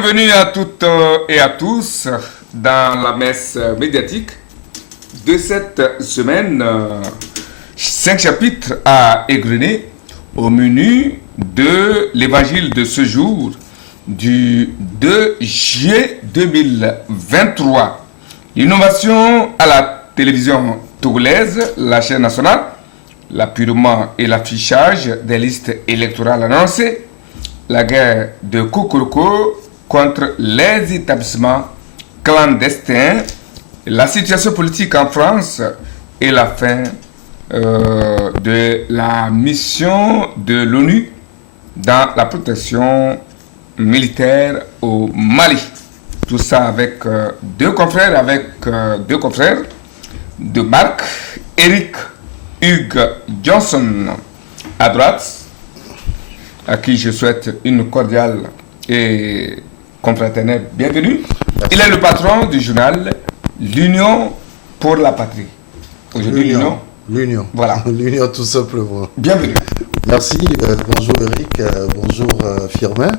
Bienvenue à toutes et à tous dans la messe médiatique de cette semaine. 5 chapitres à égrener au menu de l'évangile de ce jour du 2 juillet 2023. L'innovation à la télévision togolaise, la chaîne nationale, l'appurement et l'affichage des listes électorales annoncées, la guerre de Kokoroko contre les établissements clandestins, la situation politique en France et la fin de la mission de l'ONU dans la protection militaire au Mali. Tout ça avec deux confrères de marque, Eric Hugues Johnson à droite, à qui je souhaite une cordiale et confraternelle bienvenue. Il est le patron du journal L'Union pour la Patrie. Aujourd'hui, L'Union. Voilà. L'Union, tout simplement. Bienvenue. Merci. Bonjour Eric. Bonjour Firmin.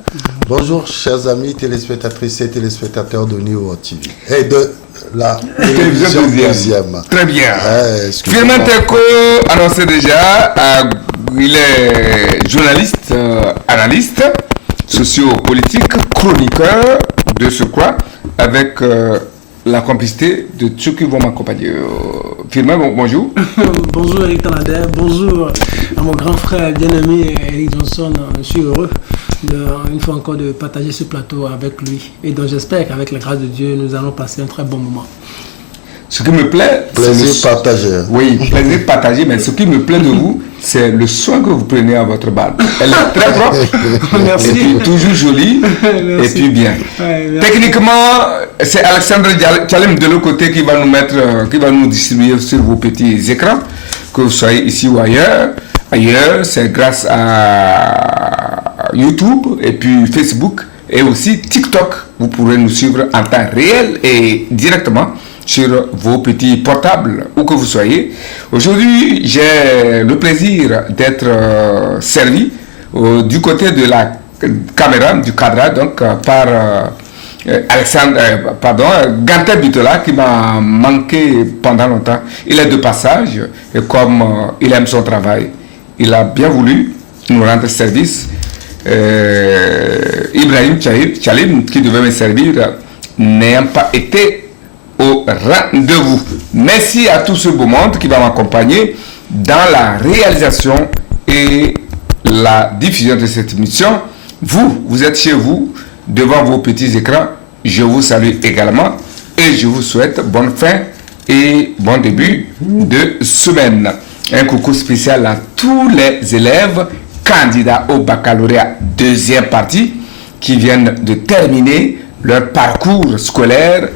Bonjour chers amis téléspectatrices et téléspectateurs de Neo TV. Et de la télévision deuxième. Très bien. Firmin Teko annoncé déjà. Il est journaliste, analyste, sociopolitique, chroniqueur de ce quoi, avec la complicité de ceux qui vont m'accompagner. Firmin, bonjour. Bonjour Eric Talader, bonjour à mon grand frère bien-aimé Eric Johnson. Je suis heureux une fois encore de partager ce plateau avec lui. Et donc j'espère qu'avec la grâce de Dieu, nous allons passer un très bon moment. Ce qui me plaît, plaisir partagé. Oui, plaisir partagé, mais ce qui me plaît de vous, c'est le soin que vous prenez à votre barbe. Elle est très propre. Merci. Et puis toujours jolie. Merci. Et puis bien. Ouais, techniquement, c'est Alexandre Tchalem de l'autre côté qui va nous distribuer sur vos petits écrans, que vous soyez ici ou ailleurs. Ailleurs, c'est grâce à YouTube et puis Facebook et aussi TikTok. Vous pourrez nous suivre en temps réel et directement sur vos petits portables, où que vous soyez. Aujourd'hui, j'ai le plaisir d'être servi du côté de la caméra, du cadre, donc par Gantel Butola, qui m'a manqué pendant longtemps. Il est de passage, et comme il aime son travail, il a bien voulu nous rendre service. Ibrahim Tchalim, qui devait me servir, n'ayant pas été au rendez-vous. Merci à tout ce beau monde qui va m'accompagner dans la réalisation et la diffusion de cette émission. Vous êtes chez vous, devant vos petits écrans. Je vous salue également et je vous souhaite bonne fin et bon début de semaine. Un coucou spécial à tous les élèves candidats au baccalauréat deuxième partie qui viennent de terminer leur parcours scolaire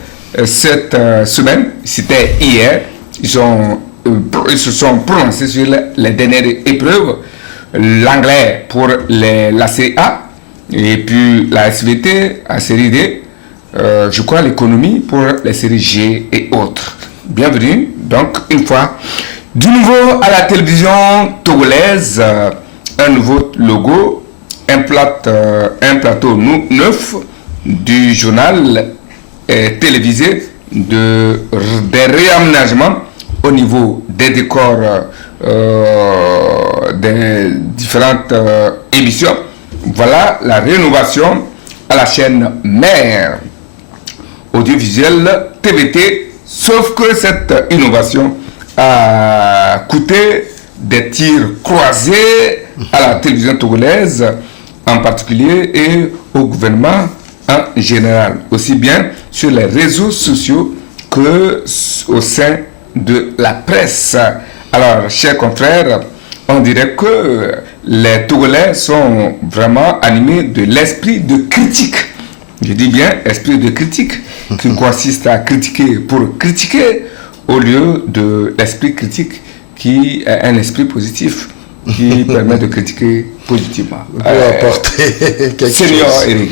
cette semaine. C'était hier. Ils se sont prononcés sur les dernières épreuves. L'anglais pour la série A et puis la SVT, la série D. Je crois l'économie pour les séries G et autres. Bienvenue. Donc, une fois, du nouveau à la télévision togolaise, un nouveau logo, un plateau neuf du journal télévisé, des réaménagements au niveau des décors des différentes émissions. Voilà la rénovation à la chaîne mère audiovisuelle TVT, sauf que cette innovation a coûté des tirs croisés à la télévision togolaise en particulier et au gouvernement en général, aussi bien sur les réseaux sociaux que au sein de la presse. Alors, chers confrères, on dirait que les Togolais sont vraiment animés de l'esprit de critique. Je dis bien esprit de critique, qui consiste à critiquer pour critiquer, au lieu de l'esprit critique qui est un esprit positif, qui permet de critiquer positivement. On peut apporter quelque Senior chose. Eric.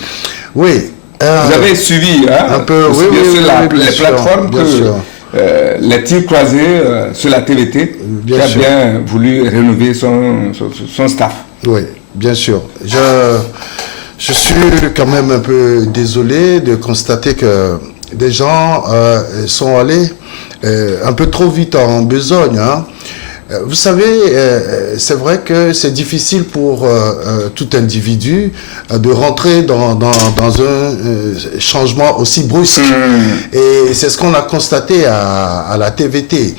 Oui. Vous avez suivi un peu, aussi oui, bien sur bien les sûr, plateformes bien que sûr. les tirs croisés sur la TVT, Bien qui a sûr. bien voulu rénover son staff. Oui, bien sûr. Je suis quand même un peu désolé de constater que des gens sont allés un peu trop vite en besogne. Hein. Vous savez, c'est vrai que c'est difficile pour tout individu de rentrer dans un changement aussi brusque. Et c'est ce qu'on a constaté à la TVT.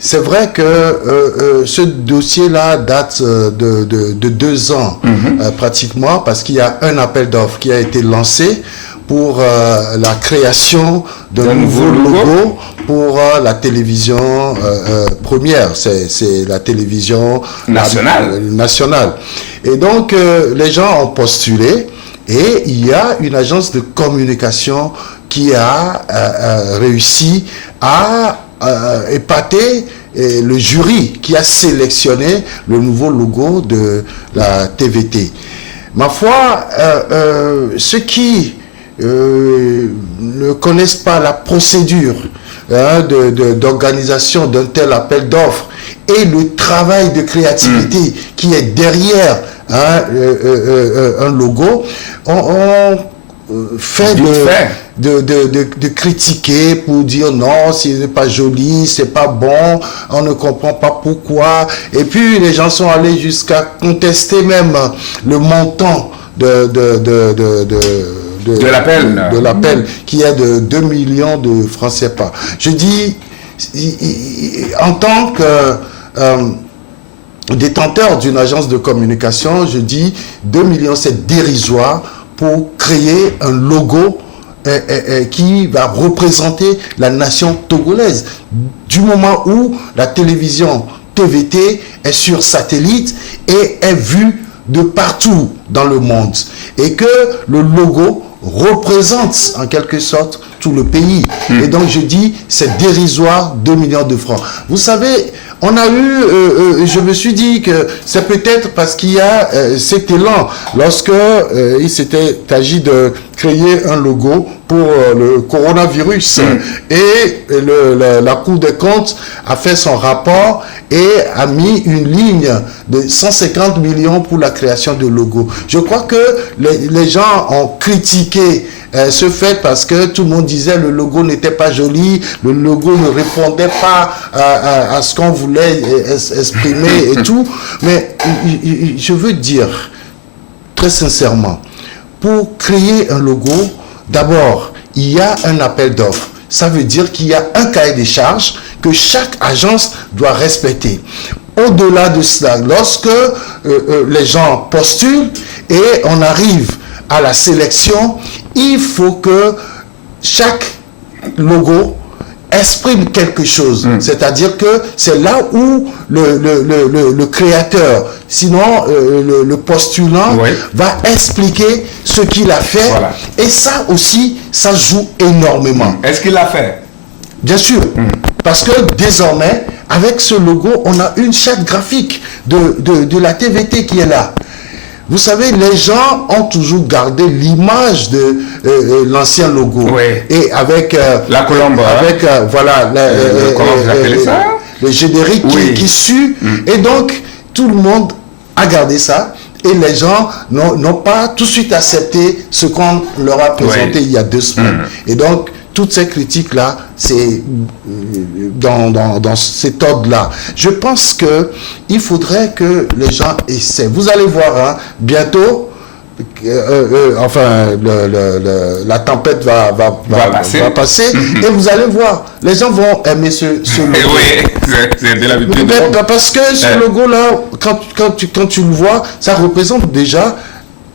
C'est vrai que ce dossier-là date de 2 ans pratiquement, parce qu'il y a un appel d'offres qui a été lancé pour la création d'un nouveau logo pour la télévision première. C'est la télévision nationale. Et donc, les gens ont postulé et il y a une agence de communication qui a réussi à épater le jury qui a sélectionné le nouveau logo de la TVT. Ma foi, ceux qui ne connaissent pas la procédure d'organisation d'un tel appel d'offres et le travail de créativité qui est derrière un logo, on fait de critiquer pour dire non, ce n'est pas joli, c'est pas bon, on ne comprend pas pourquoi. Et puis les gens sont allés jusqu'à contester même le montant de l'appel qui est de 2 millions de francs CFA. Je dis, en tant que détenteur d'une agence de communication, je dis 2 millions, c'est dérisoire pour créer un logo qui va représenter la nation togolaise. Du moment où la télévision TVT est sur satellite et est vue de partout dans le monde, et que le logo représente en quelque sorte tout le pays. Et donc je dis, c'est dérisoire 2 millions de francs. Vous savez, on a eu, je me suis dit que c'est peut-être parce qu'il y a cet élan, lorsque il s'était agi de créer un logo pour le coronavirus. Et la Cour des comptes a fait son rapport et a mis une ligne de 150 millions pour la création de logo. Je crois que les gens ont critiqué ce fait parce que tout le monde disait le logo n'était pas joli, le logo ne répondait pas à ce qu'on voulait exprimer et tout. Mais je veux dire, très sincèrement, pour créer un logo, d'abord, il y a un appel d'offres. Ça veut dire qu'il y a un cahier des charges que chaque agence doit respecter. Au-delà de cela, lorsque les gens postulent et on arrive à la sélection, il faut que chaque logo exprime quelque chose. C'est-à-dire que c'est là où le créateur, sinon le postulant, va expliquer ce qu'il a fait. Voilà. Et ça aussi, ça joue énormément. Est-ce qu'il l'a fait? Bien sûr. Parce que désormais, avec ce logo, on a une charte graphique de la TVT qui est là. Vous savez, les gens ont toujours gardé l'image de l'ancien logo. Et avec la colombe, avec voilà comment vous appelez ça, le générique qui sue. Et donc tout le monde a gardé ça. Et les gens n'ont pas tout de suite accepté ce qu'on leur a présenté il y a 2 semaines. Et donc toutes ces critiques-là, c'est dans cet ordre-là. Je pense qu'il faudrait que les gens essaient. Vous allez voir, bientôt, la tempête va passer et vous allez voir, les gens vont aimer ce logo. Oui, c'est de l'habitude. Parce que ce logo-là, quand tu le vois, ça représente déjà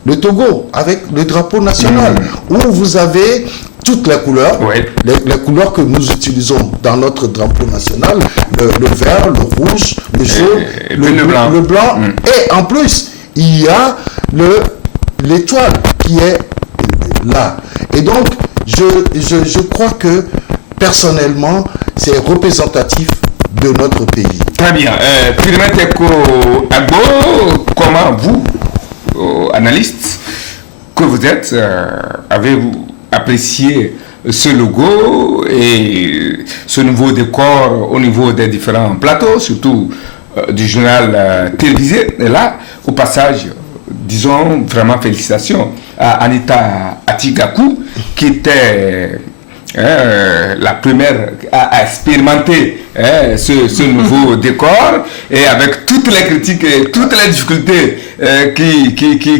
le Togo avec le drapeau national, où vous avez toutes les couleurs, les couleurs que nous utilisons dans notre drapeau national, le vert, le rouge, le jaune, le blanc. Et en plus, il y a l'étoile qui est là. Et donc, je crois que, personnellement, c'est représentatif de notre pays. Très bien. Firmin Teko Agbo, comment vous, analyste que vous êtes, avez-vous apprécié ce logo et ce nouveau décor au niveau des différents plateaux, surtout du journal télévisé? Et là, au passage, disons vraiment félicitations à Anita Atigakou, qui était la première à expérimenter ce nouveau décor, et avec toutes les critiques et toutes les difficultés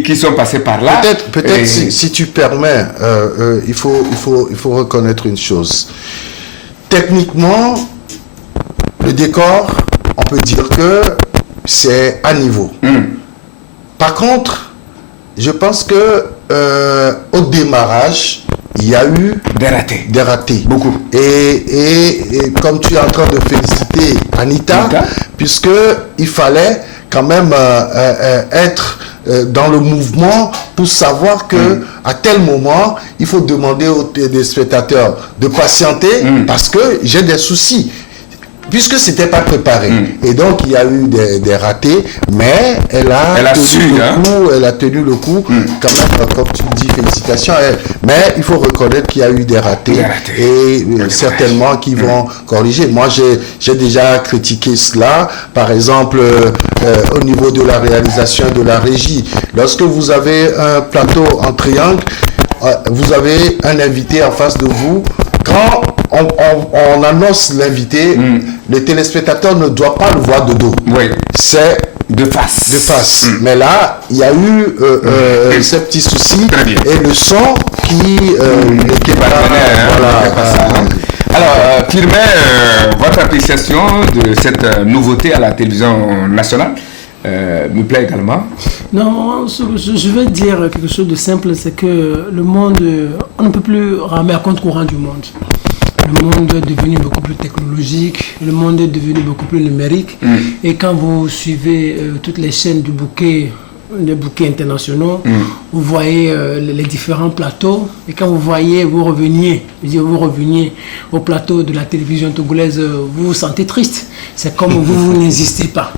qui sont passées par là. Peut-être si tu permets, il faut reconnaître une chose. Techniquement, le décor, on peut dire que c'est à niveau. Par contre, je pense que au démarrage, il y a eu des ratés. Beaucoup. Et comme tu es en train de féliciter Anita, puisqu'il fallait quand même être dans le mouvement pour savoir que à tel moment, il faut demander aux téléspectateurs de patienter parce que j'ai des soucis. Puisque c'était pas préparé. Et donc, il y a eu des ratés, mais elle a tenu le coup, quand même, comme tu dis, félicitations. Mais il faut reconnaître qu'il y a eu des ratés, et certainement qu'ils vont corriger. Moi, j'ai déjà critiqué cela, par exemple, au niveau de la réalisation de la régie. Lorsque vous avez un plateau en triangle, vous avez un invité en face de vous. Quand on annonce l'invité, le téléspectateur ne doit pas le voir de dos. Oui. C'est de face. De face. Mais là, il y a eu ces petits soucis et le son qui n'était pas... Alors, Firmin, votre appréciation de cette nouveauté à la télévision nationale me plaît également. Non, je veux dire quelque chose de simple, c'est que le monde, on ne peut plus ramer à contre-courant du monde. Le monde est devenu beaucoup plus technologique, le monde est devenu beaucoup plus numérique. Et quand vous suivez toutes les chaînes du bouquet, les bouquets internationaux, vous voyez les différents plateaux, et quand vous reveniez au plateau de la télévision togolaise, vous vous sentez triste. C'est comme vous n'existez pas.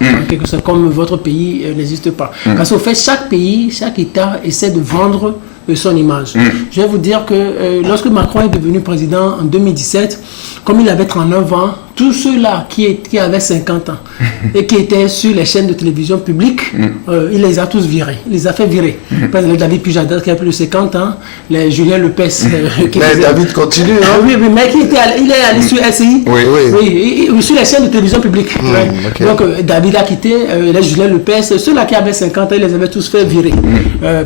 C'est comme votre pays n'existe pas. Parce qu'au fait, chaque pays, chaque État essaie de vendre son image. Je vais vous dire que lorsque Macron est devenu président en 2017, comme il avait 39 ans, tous ceux-là qui avaient 50 ans et qui étaient sur les chaînes de télévision publiques, il les a tous virés. Il les a fait virer. Le David Pujada qui a plus de 50 ans, les Julien Lepers. Mais David continue, hein? Oui, mais il est allé sur LCI. Oui, sur les chaînes de télévision publique. Donc David a quitté, les Julien Lepers, ceux-là qui avaient 50 ans, il les avait tous fait virer.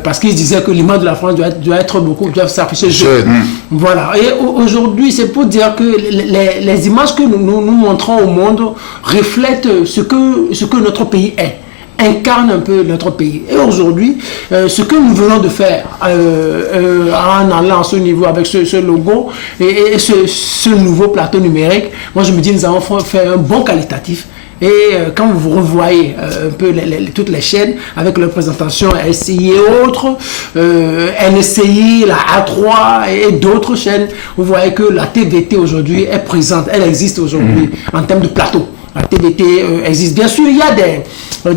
Parce qu'ils disaient que l'image de la France doit s'afficher jeune. Voilà. Et aujourd'hui, c'est pour dire que les images que nous montrons au monde reflètent ce que notre pays est, incarne un peu notre pays. Et aujourd'hui, ce que nous venons de faire en allant à ce niveau avec ce logo et ce nouveau plateau numérique, moi je me dis nous avons fait un bon qualitatif. Et quand vous revoyez un peu toutes les chaînes avec la présentation SCI et autres, NSCI, la A3 et d'autres chaînes, vous voyez que la TVT aujourd'hui est présente, elle existe aujourd'hui en termes de plateau. La TVT existe. Bien sûr, il y a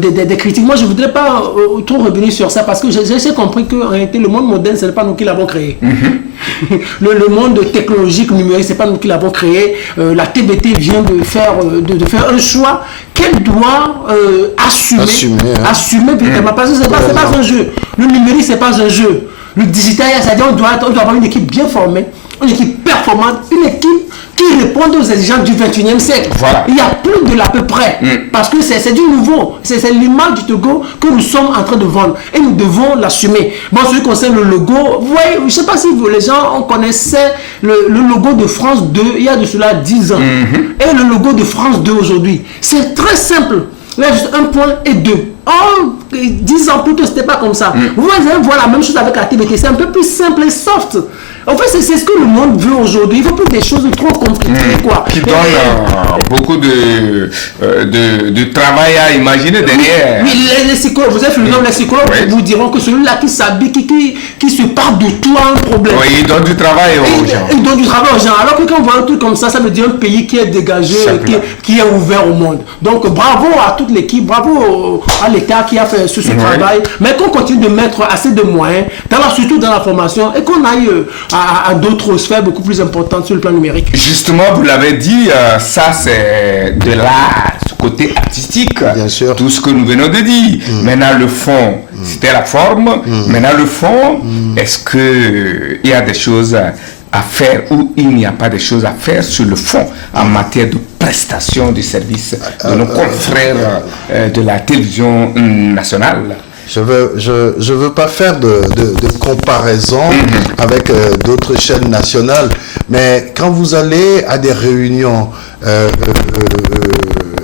des critiques. Moi, je ne voudrais pas trop revenir sur ça parce que j'ai compris qu'en réalité, le monde moderne, ce n'est pas nous qui l'avons créé. Le monde technologique, numérique, ce n'est pas nous qui l'avons créé. La TVT vient de faire un choix qu'elle doit assumer véritablement. Parce que ce n'est pas un jeu. Le numérique, ce n'est pas un jeu. Le digital, c'est-à-dire on doit avoir une équipe bien formée, une équipe performante, une équipe qui répond aux exigences du 21e siècle. Voilà. Il n'y a plus de l'à peu près. Parce que c'est du nouveau. C'est l'image du Togo que nous sommes en train de vendre. Et nous devons l'assumer. Bon, ce qui concerne le logo, vous voyez, je ne sais pas si les gens connaissaient le logo de France 2 il y a de cela 10 ans. Et le logo de France 2 aujourd'hui. C'est très simple. Là, juste un point et deux. Oh, 10 ans plus tôt, c'était pas comme ça. Vous voyez, voilà la même chose avec la TVT. C'est un peu plus simple et soft. En fait, c'est ce que le monde veut aujourd'hui. Il ne faut plus des choses trop compliquées, quoi. Qui donne beaucoup de travail à imaginer derrière. Oui, les psychologues, vous êtes les psychologues vous diront que celui-là qui s'habille, qui se parle de tout a un problème. Oui, il donne du travail aux gens. Il donne du travail aux gens. Alors que quand on voit un truc comme ça, ça veut dire un pays qui est dégagé, qui est ouvert au monde. Donc, bravo à toute l'équipe, bravo à l'État qui a fait ce travail. Mais qu'on continue de mettre assez de moyens, surtout dans la formation, et qu'on aille à d'autres sphères beaucoup plus importantes sur le plan numérique. Justement, vous l'avez dit, ça c'est de l'art, ce côté artistique. Bien sûr. Tout ce que nous venons de dire. Maintenant, le fond, c'était la forme. Maintenant, le fond, est-ce qu'il y a des choses à faire ou il n'y a pas de choses à faire sur le fond en matière de prestation du service de nos confrères de la télévision nationale? Je veux pas faire de comparaison avec d'autres chaînes nationales, mais quand vous allez à des réunions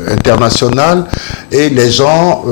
internationales et les gens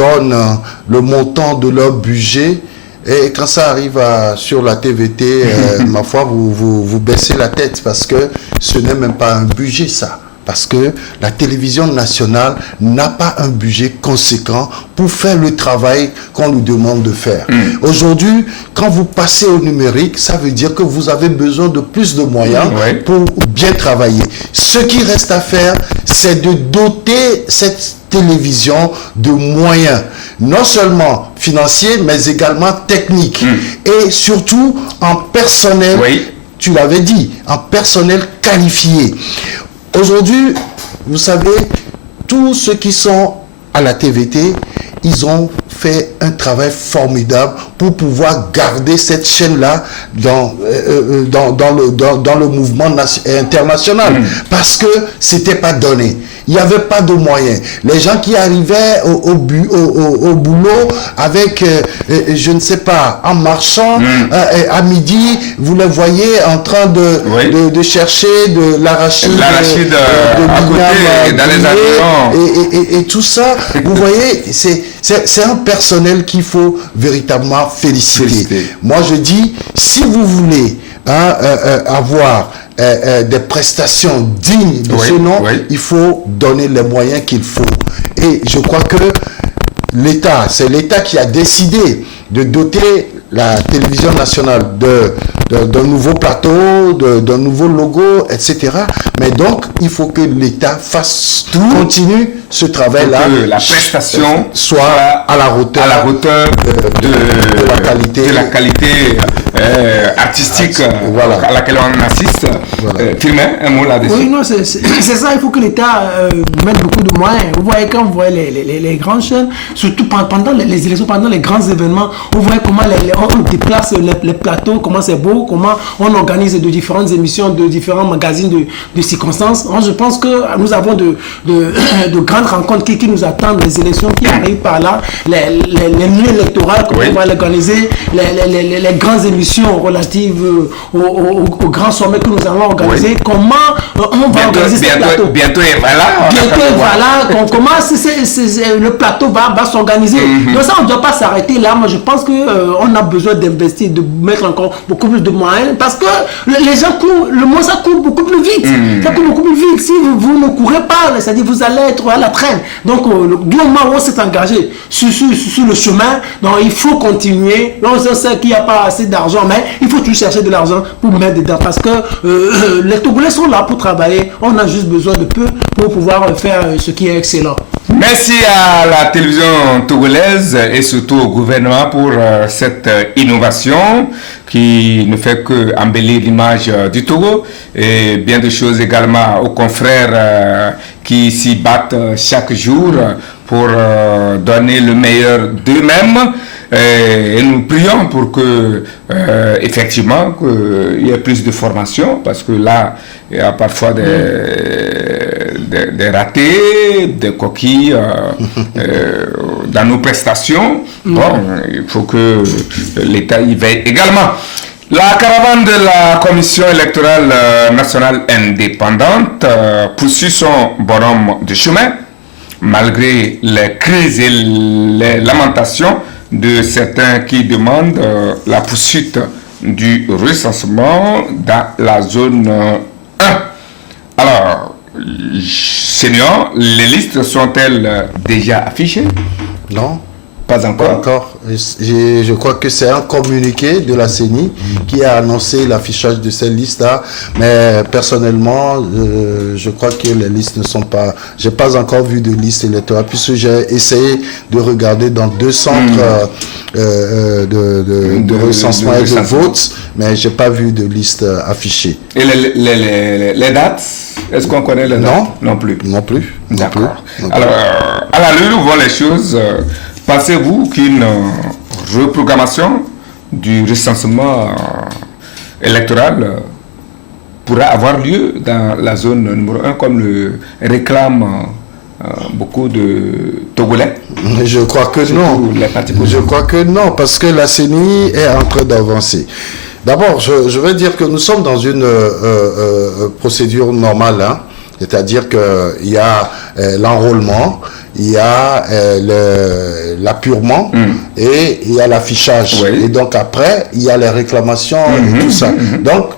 donnent le montant de leur budget, et quand ça arrive sur la TVT, ma foi, vous baissez la tête parce que ce n'est même pas un budget, ça. Parce que la télévision nationale n'a pas un budget conséquent pour faire le travail qu'on nous demande de faire. Aujourd'hui, quand vous passez au numérique, ça veut dire que vous avez besoin de plus de moyens pour bien travailler. Ce qui reste à faire, c'est de doter cette télévision de moyens, non seulement financiers, mais également techniques. Et surtout en personnel, tu l'avais dit, en personnel qualifié. Aujourd'hui, vous savez, tous ceux qui sont à la TVT, ils ont fait un travail formidable pour pouvoir garder cette chaîne-là dans le mouvement international. Parce que c'était pas donné. Il n'y avait pas de moyens. Les gens qui arrivaient au boulot avec, je ne sais pas, en marchant, à midi, vous les voyez en train de chercher de l'arachide à côté, dans les avions. Et tout ça, vous voyez, c'est un personnel qu'il faut véritablement féliciter. Moi, je dis, si vous voulez avoir des prestations dignes de ce nom, il faut donner les moyens qu'il faut. Et je crois que c'est l'État qui a décidé de doter la télévision nationale d'un nouveau plateau, d'un nouveau logo, etc. Mais donc, il faut que l'État continue ce travail-là. Que la prestation soit à la hauteur de la qualité artistique à laquelle on assiste. Firmin, un mot là-dessus. Oui, non, c'est ça, il faut que l'État mette beaucoup de moyens. Vous voyez, quand vous voyez les grandes chaînes, surtout pendant les élections, pendant les grands événements, vous voyez comment on déplace les plateaux, comment c'est beau, comment on organise de différentes émissions, de différents magazines de circonstances. Moi, je pense que nous avons de grandes rencontres qui nous attendent, les élections qui arrivent par là, les nuits électorales, comment on va l'organiser, les grandes émissions relatives aux grands sommets que nous allons organiser, comment on va organiser ces plateaux. Bientôt, voilà. Comment le plateau va s'organiser. Donc ça, on ne doit pas s'arrêter là. Moi, je pense qu'on a besoin d'investir, de mettre encore beaucoup plus de moyens, parce que les gens courent, le monde ça court beaucoup plus vite. Ça court beaucoup plus vite. Si vous ne courez pas, c'est-à-dire vous allez être à la traîne. Donc, du moment où on s'est engagé sur le chemin, donc il faut continuer. On sait qu'il n'y a pas assez d'argent, mais il faut toujours chercher de l'argent pour mettre dedans, parce que les Togolais sont là pour travailler. On a juste besoin de peu pour pouvoir faire ce qui est excellent. Merci à la télévision togolaise et surtout au gouvernement pour cette innovation qui ne fait que embellir l'image du Togo, et bien de choses également aux confrères qui s'y battent chaque jour pour donner le meilleur d'eux-mêmes. Et nous prions pour que, effectivement, qu'il y ait plus de formation, parce que là, il y a parfois des ratés, des coquilles dans nos prestations. Bon, il faut que l'État y veille également. La caravane de la Commission électorale nationale indépendante poursuit son bonhomme de chemin, malgré les cris et les lamentations de certains qui demandent la poursuite du recensement dans la zone 1. Alors, Seigneur, les listes sont-elles déjà affichées? Non. Pas encore. Encore. Je crois que c'est un communiqué de la CENI qui a annoncé l'affichage de ces listes-là. Mais personnellement, je crois que les listes ne sont pas... J'ai pas encore vu de liste électorale, puisque j'ai essayé de regarder dans 2 centres de recensement et de vote, mais j'ai pas vu de liste affichée. Et les dates? Est-ce qu'on connaît le nom? Non plus. Non plus. D'accord. Alors, à la lueur où vont les choses, pensez-vous qu'une reprogrammation du recensement électoral pourra avoir lieu dans la zone numéro 1 comme le réclament beaucoup de Togolais? Je crois que non. Je crois que non, parce que la CENI est en train d'avancer. D'abord, je vais dire que nous sommes dans une procédure normale, hein. C'est-à-dire qu'il y a l'enrôlement, il y a l'appurement et il y a l'affichage. Oui. Et donc après, il y a les réclamations et tout ça. Donc,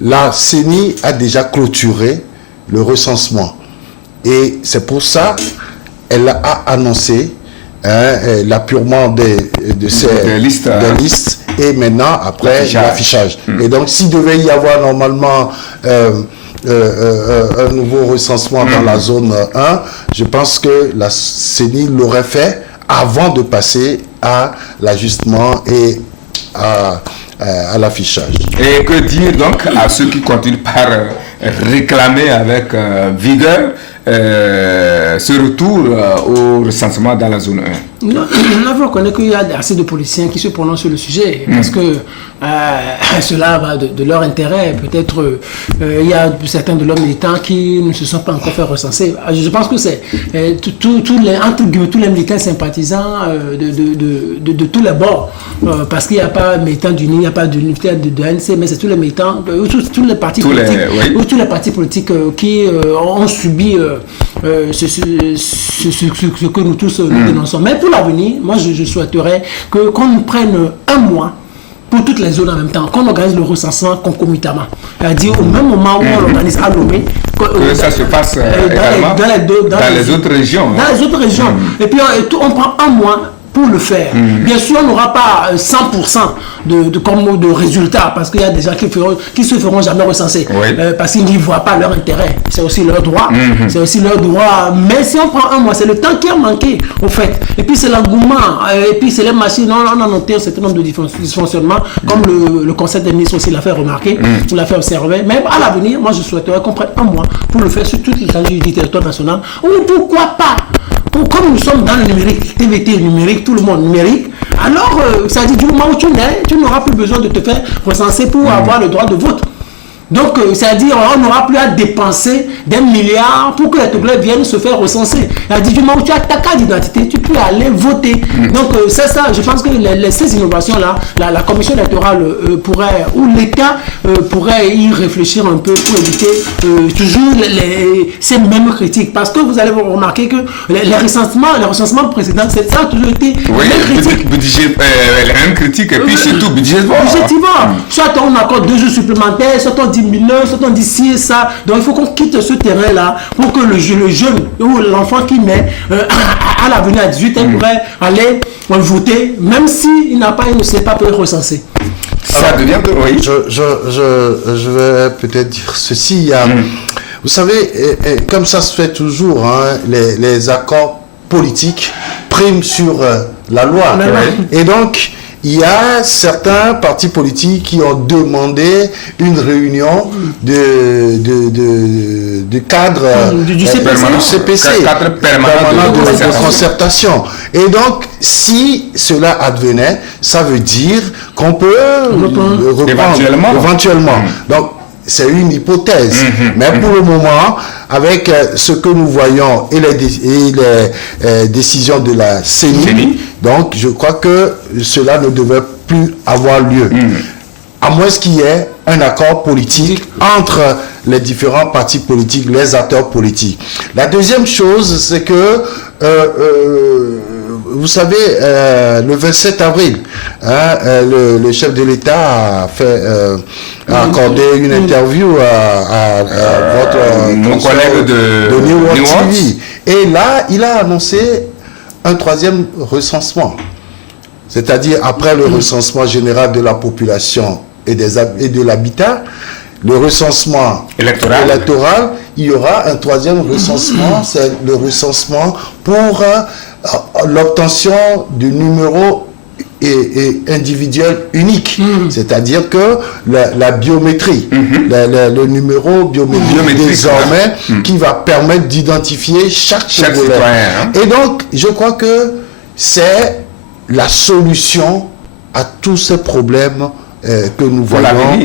la CENI a déjà clôturé le recensement. Et c'est pour ça qu'elle a annoncé l'appurement des listes et maintenant, après, l'affichage. Et donc, s'il devait y avoir normalement un nouveau recensement dans la zone 1, je pense que la CENI l'aurait fait avant de passer à l'ajustement et à l'affichage. Et que dire donc à ceux qui continuent par réclamer avec vigueur ce retour au recensement dans la zone 1? Non, on reconnaît qu'il y a assez de policiers qui se prononcent sur le sujet, parce que cela va de leur intérêt. Peut-être il y a certains de leurs militants qui ne se sont pas encore fait recenser. Je pense que c'est tous les militants sympathisants de tous les bords, parce qu'il n'y a pas de militants d'UNI, il n'y a pas d'unité de ANC, mais c'est tous les militants, tous les partis politiques, tous les partis politiques qui ont subi ce que nous tous nous dénonçons. Mais pour l'avenir, moi je souhaiterais qu'on prenne un mois pour toutes les zones en même temps, qu'on organise le recensement concomitamment. C'est-à-dire au même moment où on l'organise à Lomé, que ça se passe également dans les autres régions. Dans les autres régions. Et puis on prend un mois pour le faire. Bien sûr, on n'aura pas 100% de résultats, parce qu'il y a des gens qui se feront jamais recenser, parce qu'ils n'y voient pas leur intérêt. C'est aussi leur droit. C'est aussi leur droit. Mais si on prend un mois, c'est le temps qui a manqué, au fait. Et puis c'est l'engouement. Et puis c'est les machines. On a noté un certain nombre de dysfonctionnements, comme le Conseil des ministres aussi l'a fait remarquer, l'a fait observer. Mais à l'avenir, moi je souhaiterais qu'on prenne un mois pour le faire sur toute l'étendue du territoire national. Ou pourquoi pas, comme nous sommes dans le numérique, TVT numérique, tout le monde numérique, alors ça dit du moment où tu nais, tu n'auras plus besoin de te faire recenser pour avoir le droit de vote. Donc, c'est-à-dire, on n'aura plus à dépenser des milliards pour que les Togolais viennent se faire recenser. C'est-à-dire, du moment où tu as ta carte d'identité, tu peux aller voter. Donc, c'est ça. Je pense que ces innovations-là, la commission électorale pourrait, ou l'État pourrait y réfléchir un peu pour éviter toujours ces mêmes critiques. Parce que vous allez remarquer que les recensements précédents, ça a toujours été les mêmes critiques, et puis surtout budgétivement. Soit on accorde 2 jours supplémentaires, soit on dit 1009, soit on dit ci et ça. Donc il faut qu'on quitte ce terrain-là pour que le jeune ou l'enfant qui naît à l'avenir à 18 ans pourrait aller voter, même s'il n'a pas, il ne sait pas peut recenser. Ça devient de... Oui. Je vais peut-être dire ceci. Vous savez, comme ça se fait toujours, hein, les accords politiques priment sur la loi. Et donc, il y a certains partis politiques qui ont demandé une réunion de cadre du CPC, cadre permanent de concertation. Et donc, si cela advenait, ça veut dire qu'on peut reprendre éventuellement. Donc, c'est une hypothèse. Mais pour le moment, avec ce que nous voyons et les décisions de la CENI, donc je crois que cela ne devait plus avoir lieu. À moins qu'il y ait un accord politique entre les différents partis politiques, les acteurs politiques. La deuxième chose, c'est que vous savez, le 27 avril, le chef de l'État a accordé une interview à mon collègue de New World TV. Et là, il a annoncé un 3e recensement. C'est-à-dire, après le recensement général de la population et de l'habitat, le recensement électoral, il y aura un 3e recensement, c'est le recensement pour l'obtention du numéro individuel unique. C'est-à-dire que la biométrie, le numéro biométrique désormais, qui va permettre d'identifier chaque Togolais. Et donc, je crois que c'est la solution à tous ces problèmes que nous voyons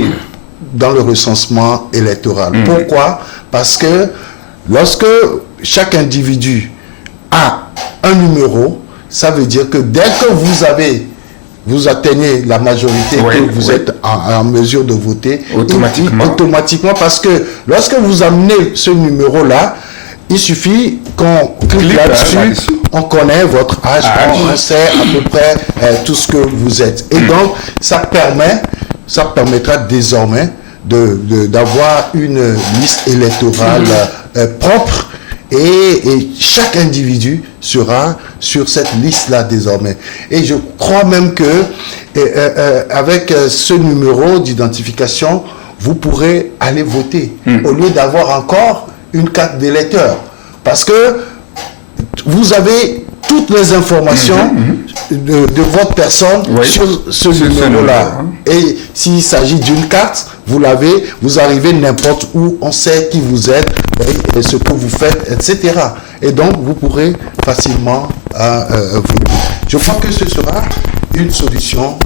dans le recensement électoral. Pourquoi? Parce que lorsque chaque individu a un numéro, ça veut dire que dès que vous atteignez la majorité, que vous êtes en mesure de voter, automatiquement, parce que lorsque vous amenez ce numéro-là, il suffit qu'on clique là-dessus, on connaît votre âge, on sait à peu près tout ce que vous êtes. Et donc, ça permettra désormais d'avoir une liste électorale propre, et chaque individu sera sur cette liste-là désormais. Et je crois même que avec ce numéro d'identification, vous pourrez aller voter au lieu d'avoir encore une carte d'électeur. Parce que vous avez toutes les informations de votre personne sur ce numéro-là. Et s'il s'agit d'une carte, vous arrivez n'importe où, on sait qui vous êtes, et ce que vous faites, etc. Et donc, vous pourrez facilement voter. Je crois que ce sera une solution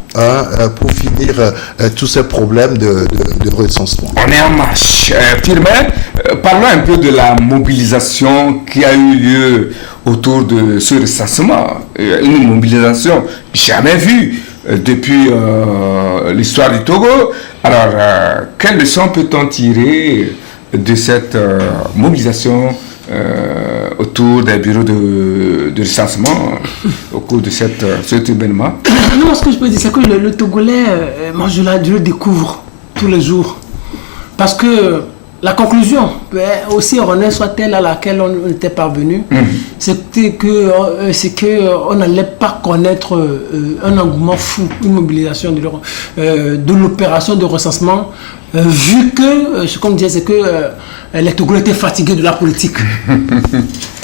pour finir tous ces problèmes de recensement. On est en marche. Firmin, parlons un peu de la mobilisation qui a eu lieu autour de ce recensement. Une mobilisation jamais vue depuis l'histoire du Togo. Alors, quelles leçons peut-on tirer de cette mobilisation autour des bureaux de recensement au cours de cet événement? Non, ce que je peux dire, c'est que le Togolais, moi je le découvre tous les jours. Parce que la conclusion, aussi erronée soit-elle à laquelle on était parvenu, c'était qu'on n'allait pas connaître un engouement fou, une mobilisation de l'opération de recensement, vu que, ce qu'on disait, c'est que les Togolais étaient fatigués de la politique.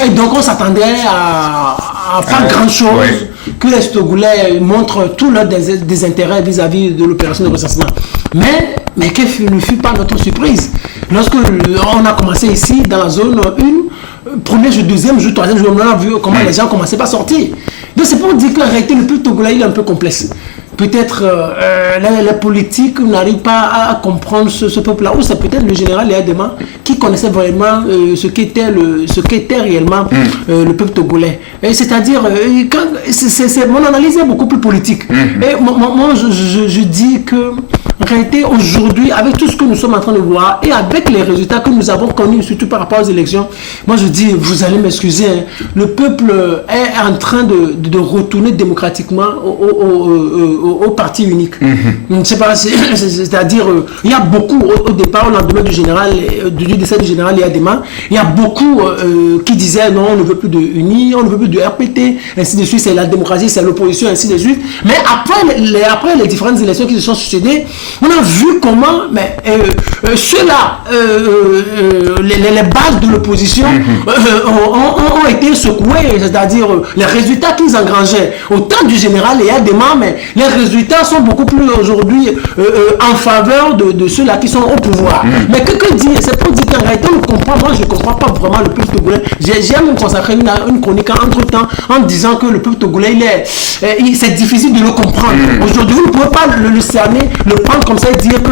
Et donc on s'attendait à pas grand-chose, que les Togolais montrent tout leur désintérêt vis-à-vis de l'opération de recensement. Mais quelle ne fut pas notre surprise lorsque on a commencé ici dans la zone 1, premier jour, deuxième jour, troisième jour, on a vu comment les gens commençaient à sortir. Donc c'est pour dire qu'en réalité le peuple togolais il est un peu complexe. Peut-être les politiques n'arrivent pas à comprendre ce peuple-là, ou c'est peut-être le général Léa-Dema qui connaissait vraiment ce qu'était réellement le peuple togolais. C'est-à-dire, mon analyse est beaucoup plus politique. Et moi, je dis que en réalité, aujourd'hui, avec tout ce que nous sommes en train de voir et avec les résultats que nous avons connus, surtout par rapport aux élections, moi je dis, vous allez m'excuser, le peuple est en train de retourner démocratiquement au parti unique. Je sais pas, c'est-à-dire, il y a beaucoup, au départ, au lendemain du décès du général Léa-Dema, il y a beaucoup qui disaient non, on ne veut plus de UNI, on ne veut plus de RPT, ainsi de suite, c'est la démocratie, c'est l'opposition, ainsi de suite. Mais après les différentes élections qui se sont succédées, on a vu comment ceux-là, les bases de l'opposition ont été secouées, c'est-à-dire les résultats qu'ils engrangeaient au temps du général Léa-Dema, mais les résultats sont beaucoup plus aujourd'hui en faveur de ceux-là qui sont au pouvoir. Mais que dire? C'est pour dire qu'en réalité, on comprend, moi je ne comprends pas vraiment le peuple togolais. J'aime consacrer une chronique entre-temps en disant que le peuple togolais, c'est difficile de le comprendre. Aujourd'hui, vous ne pouvez pas le cerner, le prendre comme ça et dire que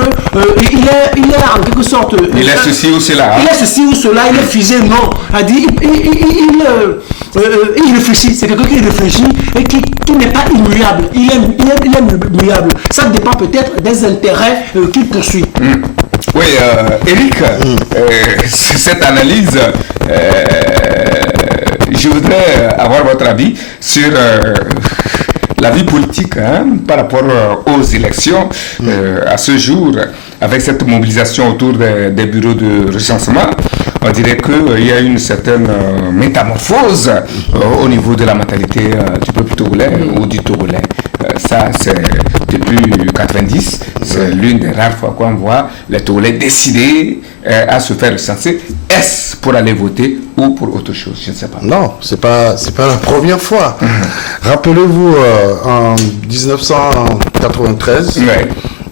il est en quelque sorte... il est ceci ou cela. Il est ceci ou cela, il est figé, non. Il réfléchit, c'est quelqu'un qui réfléchit et qui n'est pas immuable. Il est muable. Ça dépend peut-être des intérêts qu'il poursuit. Oui, Eric, cette analyse, je voudrais avoir votre avis sur la vie politique par rapport aux élections à ce jour, avec cette mobilisation autour des bureaux de recensement. On dirait qu'il y a une certaine métamorphose au niveau de la mentalité du peuple togolais ou du Togolais. ça, c'est depuis 90. C'est l'une des rares fois qu'on voit les Togolais décider à se faire recenser. Est-ce pour aller voter ou pour autre chose? Je ne sais pas. Non, c'est pas la première fois. Rappelez-vous, en 1993,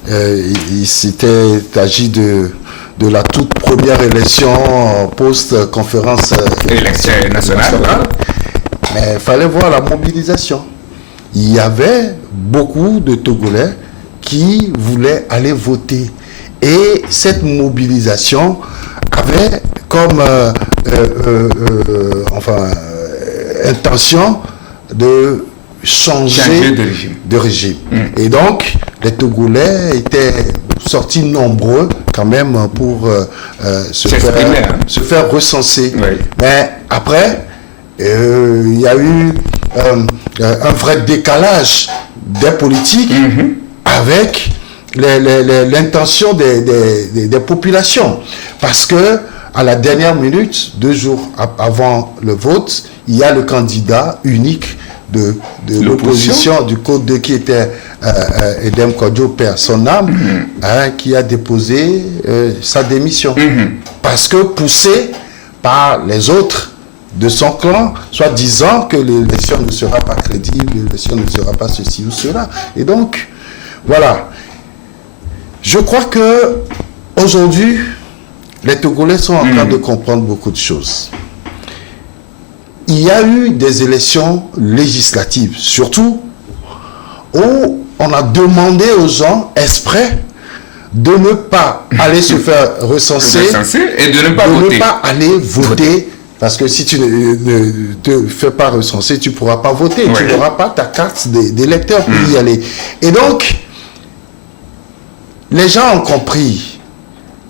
il s'était agi de la toute première élection post-conférence élection nationale. Mais il fallait voir la mobilisation. Il y avait beaucoup de Togolais qui voulaient aller voter. Et cette mobilisation avait comme intention de changer de régime. Et donc, les Togolais étaient sortis nombreux quand même pour se faire recenser. Oui. Mais après, il y a eu un vrai décalage des politiques avec l'intention des populations. Parce que à la dernière minute, 2 jours avant le vote, il y a le candidat unique de l'opposition du Code 2 qui était Edem Kodjo, père son âme, qui a déposé sa démission. Parce que poussé par les autres de son clan, soit disant que l'élection ne sera pas crédible, l'élection ne sera pas ceci ou cela. Et donc, voilà. Je crois que aujourd'hui, les Togolais sont en train de comprendre beaucoup de choses. Il y a eu des élections législatives, surtout, où on a demandé aux gens exprès de ne pas aller se faire recenser et de ne pas voter. Ne pas aller voter. Parce que si tu ne te fais pas recenser, tu ne pourras pas voter. Oui. Tu n'auras pas ta carte d'électeur pour y aller. Et donc, les gens ont compris,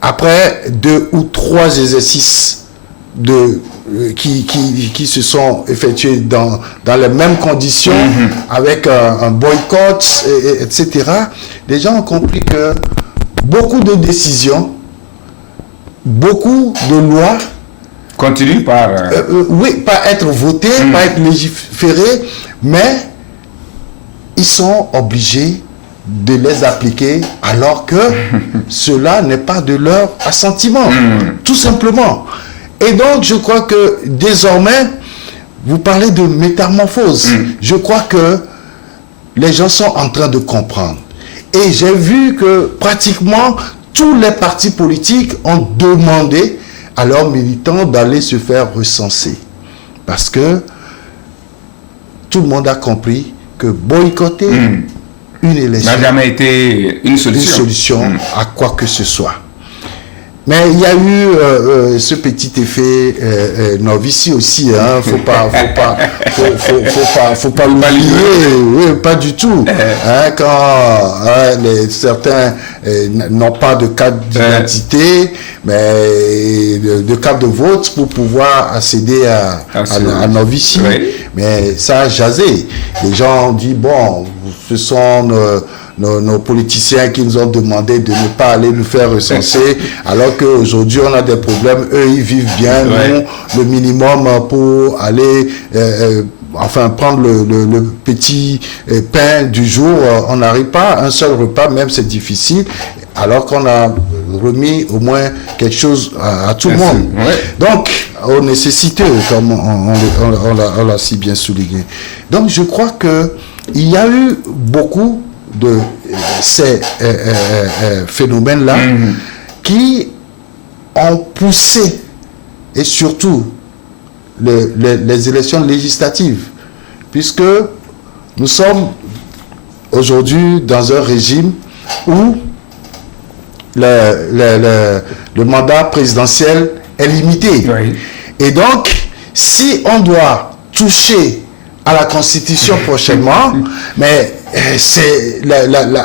après 2 ou 3 exercices qui se sont effectués dans les mêmes conditions, avec un boycott, etc., les gens ont compris que beaucoup de décisions, beaucoup de lois, continue par... pas être voté, pas être légiféré, mais ils sont obligés de les appliquer alors que cela n'est pas de leur assentiment, tout simplement. Et donc, je crois que désormais, vous parlez de métamorphose. Je crois que les gens sont en train de comprendre. Et j'ai vu que pratiquement tous les partis politiques ont demandé à leurs militants d'aller se faire recenser. Parce que tout le monde a compris que boycotter une élection n'a jamais été une solution à quoi que ce soit. Mais il y a eu ce petit effet novici aussi, hein. Faut pas l'oublier, oui, pas du tout. Quand certains n'ont pas de carte d'identité, mais de carte de vote pour pouvoir accéder à novici. Oui. Mais ça a jasé. Les gens ont dit, bon, ce sont nos politiciens qui nous ont demandé de ne pas aller nous faire recenser, alors qu'aujourd'hui on a des problèmes, eux ils vivent bien, nous, le minimum pour aller prendre le petit pain du jour, on n'arrive pas, un seul repas même c'est difficile, alors qu'on a remis au moins quelque chose à tout le monde. Donc, aux nécessiteux, comme on l'a si bien souligné. Donc je crois qu'il y a eu beaucoup de ces phénomènes-là qui ont poussé, et surtout les élections législatives, puisque nous sommes aujourd'hui dans un régime où le mandat présidentiel est limité. Et donc, si on doit toucher à la Constitution prochainement, mais c'est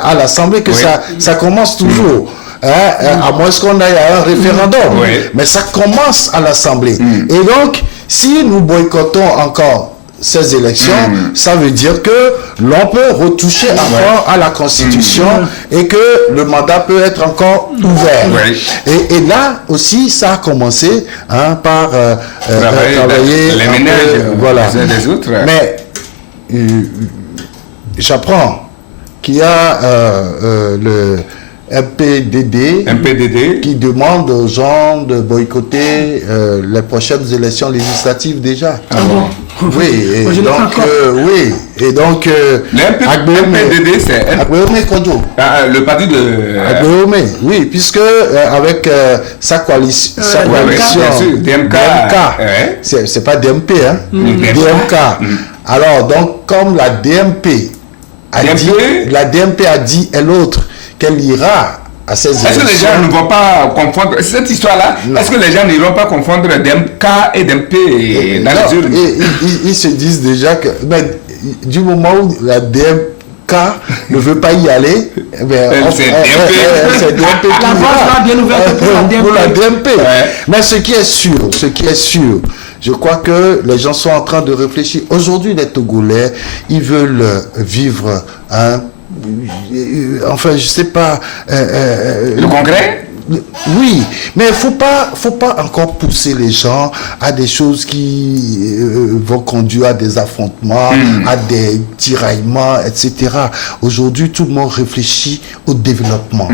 à l'Assemblée que ça commence toujours. À moins qu'on aille à un référendum. Mais ça commence à l'Assemblée. Et donc, si nous boycottons encore ces élections, ça veut dire que l'on peut retoucher encore à la Constitution et que le mandat peut être encore ouvert. Et là aussi, ça a commencé par travailler les ménages, voilà. les uns des autres. Mais j'apprends qu'il y a le MPDD qui demande aux gens de boycotter les prochaines élections législatives déjà. Ah bon? Oui, et donc MPDD, c'est Agbeome Kodjo. Le parti de Agbeome, oui, puisque avec sa coalition, DMK, c'est pas DMP, hein, DMK. Alors, donc, comme la DMP a dit et l'autre qu'elle ira à ces élections. Est-ce que les gens ne vont pas confondre cette histoire-là? Est-ce que les gens n'iront pas confondre DMK et DMP dans les urnes? Ils se disent déjà que du moment où la DMK ne veut pas y aller, c'est DMP la voie sera bien ouverte pour la DMP. Mais ce qui est sûr, je crois que les gens sont en train de réfléchir. Aujourd'hui, les Togolais, ils veulent vivre enfin, je sais pas. Le Congrès? Oui, mais il faut pas encore pousser les gens à des choses qui vont conduire à des affrontements, à des tiraillements, etc. Aujourd'hui, tout le monde réfléchit au développement.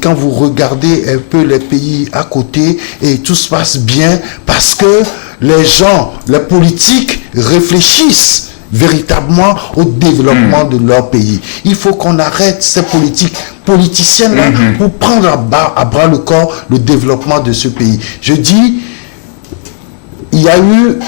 Quand vous regardez un peu les pays à côté, et tout se passe bien parce que les gens, les politiques réfléchissent véritablement au développement de leur pays. Il faut qu'on arrête ces politiciens-là pour prendre à bras le corps le développement de ce pays. Je dis, il y a eu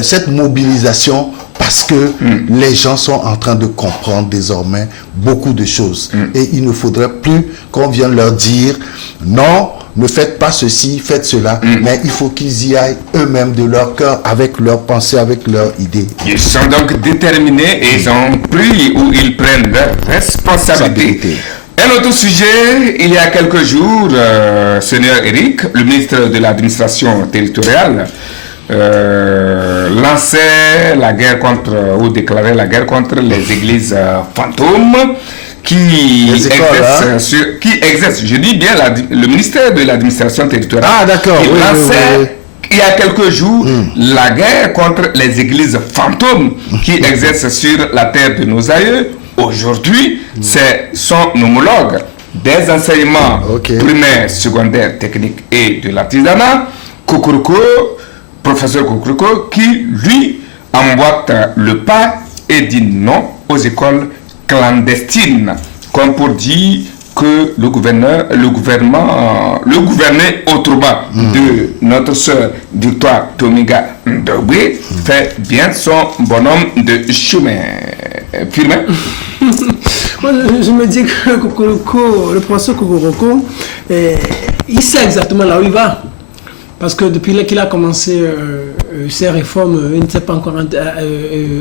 cette mobilisation parce que les gens sont en train de comprendre désormais beaucoup de choses. Et il ne faudrait plus qu'on vienne leur dire non, ne faites pas ceci, faites cela, mais il faut qu'ils y aillent eux-mêmes de leur cœur, avec leurs pensées, avec leurs idées. Ils sont donc déterminés et ils ont pris ou ils prennent leurs responsabilités. Un autre sujet, il y a quelques jours, Seigneur Eric, le ministre de l'administration territoriale, lançait la guerre ou déclarait la guerre contre les églises fantômes qui exercent, je dis bien le ministère de l'administration territoriale. Ah d'accord. Il lançait il y a quelques jours la guerre contre les églises fantômes qui exercent sur la terre de nos aïeux. Aujourd'hui, c'est son homologue des enseignements primaires, secondaires, techniques et de l'artisanat, professeur Kokuroko, qui lui emboîte le pas et dit non aux écoles clandestines, comme pour dire que le gouvernement autrement de notre sœur Victoire Tomiga Ndogbe fait bien son bonhomme de chemin. Firmin? Moi, je me dis que le professeur Kokuroko, il sait exactement là où il va. Parce que depuis qu'il a commencé ces réformes, il ne s'est pas encore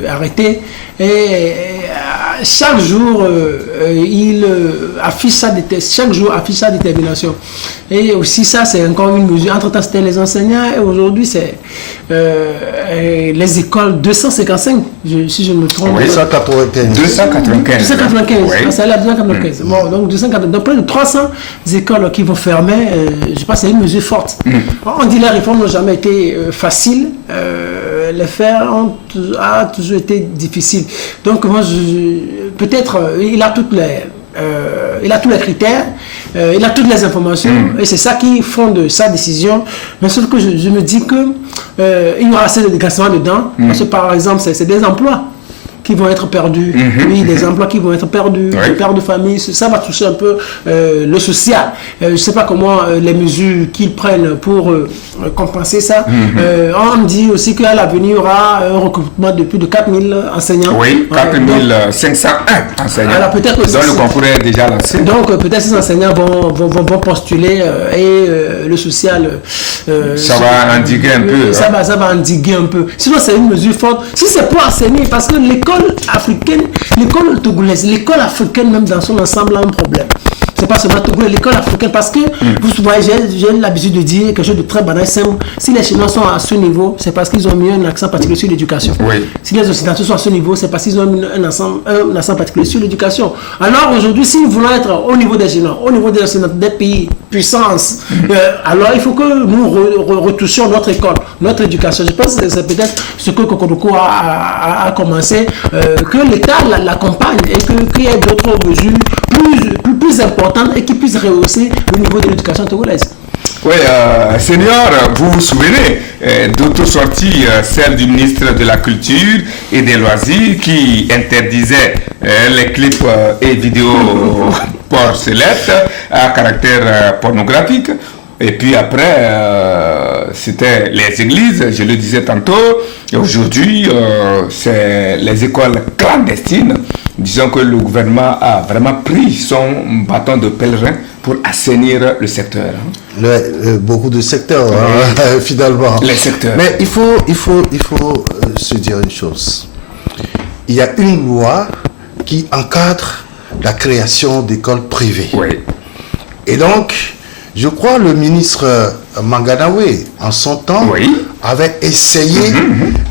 arrêté. Et chaque jour, il affiche sa détermination. Et aussi ça, c'est encore une mesure. Entre-temps, c'était les enseignants et aujourd'hui, c'est les écoles 255, si je ne me trompe pas. 295. 295, oui. Ça allait à 295. Bon, donc 295, donc près de 300 écoles qui vont fermer. Je pense que c'est une mesure forte. On dit que les réformes n'ont jamais été faciles. Les faire a toujours été difficile. Donc moi, peut-être, il a tous les critères, il a toutes les informations, et c'est ça qui fonde sa décision. Mais sauf que je me dis que il y aura assez de dégressement dedans, parce que par exemple, c'est des emplois qui vont être perdus, oui, des emplois qui vont être perdus, des pères de famille, ça va toucher un peu le social. Je ne sais pas comment les mesures qu'ils prennent pour compenser ça. On dit aussi qu'à l'avenir, il y aura un recrutement de plus de 4000 enseignants. Oui, 4501 enseignants. Alors peut-être que le concours est déjà lancé. Donc peut-être ces enseignants vont postuler et le social... ça va endiguer un peu. Ça va endiguer un peu. Sinon, c'est une mesure forte. Si c'est pour enseigner, parce que l'école africaine, l'école togolaise, l'école africaine même dans son ensemble a un problème. c'est pas seulement Togo, l'école africaine, parce que vous voyez, j'ai l'habitude de dire quelque chose de très banal, simple. Si les Chinois sont à ce niveau, c'est parce qu'ils ont mis un accent particulier sur l'éducation. Oui. Si les Occidentaux sont à ce niveau, c'est parce qu'ils ont mis un accent particulier sur l'éducation. Alors aujourd'hui, si nous voulons être au niveau des Chinois, au niveau des Occidentaux, des pays puissance, alors il faut que nous retouchions notre école, notre éducation. Je pense que c'est peut-être ce que Kokoroko a commencé, que l'État l'accompagne et qu'il y ait d'autres mesures plus importantes et qui puissent rehausser le niveau de l'éducation togolaise. Oui, Seigneur, vous vous souvenez d'autres sorties, celle du ministre de la Culture et des Loisirs qui interdisait les clips et vidéos porcelettes à caractère pornographique. Et puis après, c'était les églises, je le disais tantôt. Et aujourd'hui, c'est les écoles clandestines. Disons que le gouvernement a vraiment pris son bâton de pèlerin pour assainir le secteur. Beaucoup de secteurs, finalement. Les secteurs. Mais il faut se dire une chose. Il y a une loi qui encadre la création d'écoles privées. Oui. Et donc, je crois le ministre Manganawe, en son temps, avait essayé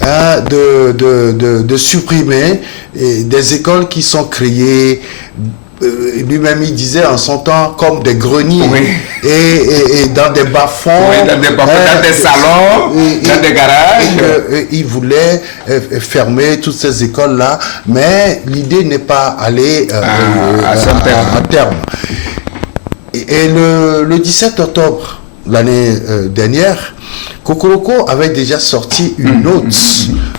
de supprimer des écoles qui sont créées. Lui-même, il disait en son temps comme des greniers et dans des bas-fonds, dans des salons, dans des garages. Il voulait fermer toutes ces écoles-là, mais l'idée n'est pas allée à terme. Et le 17 octobre l'année dernière, Kokoroko avait déjà sorti une note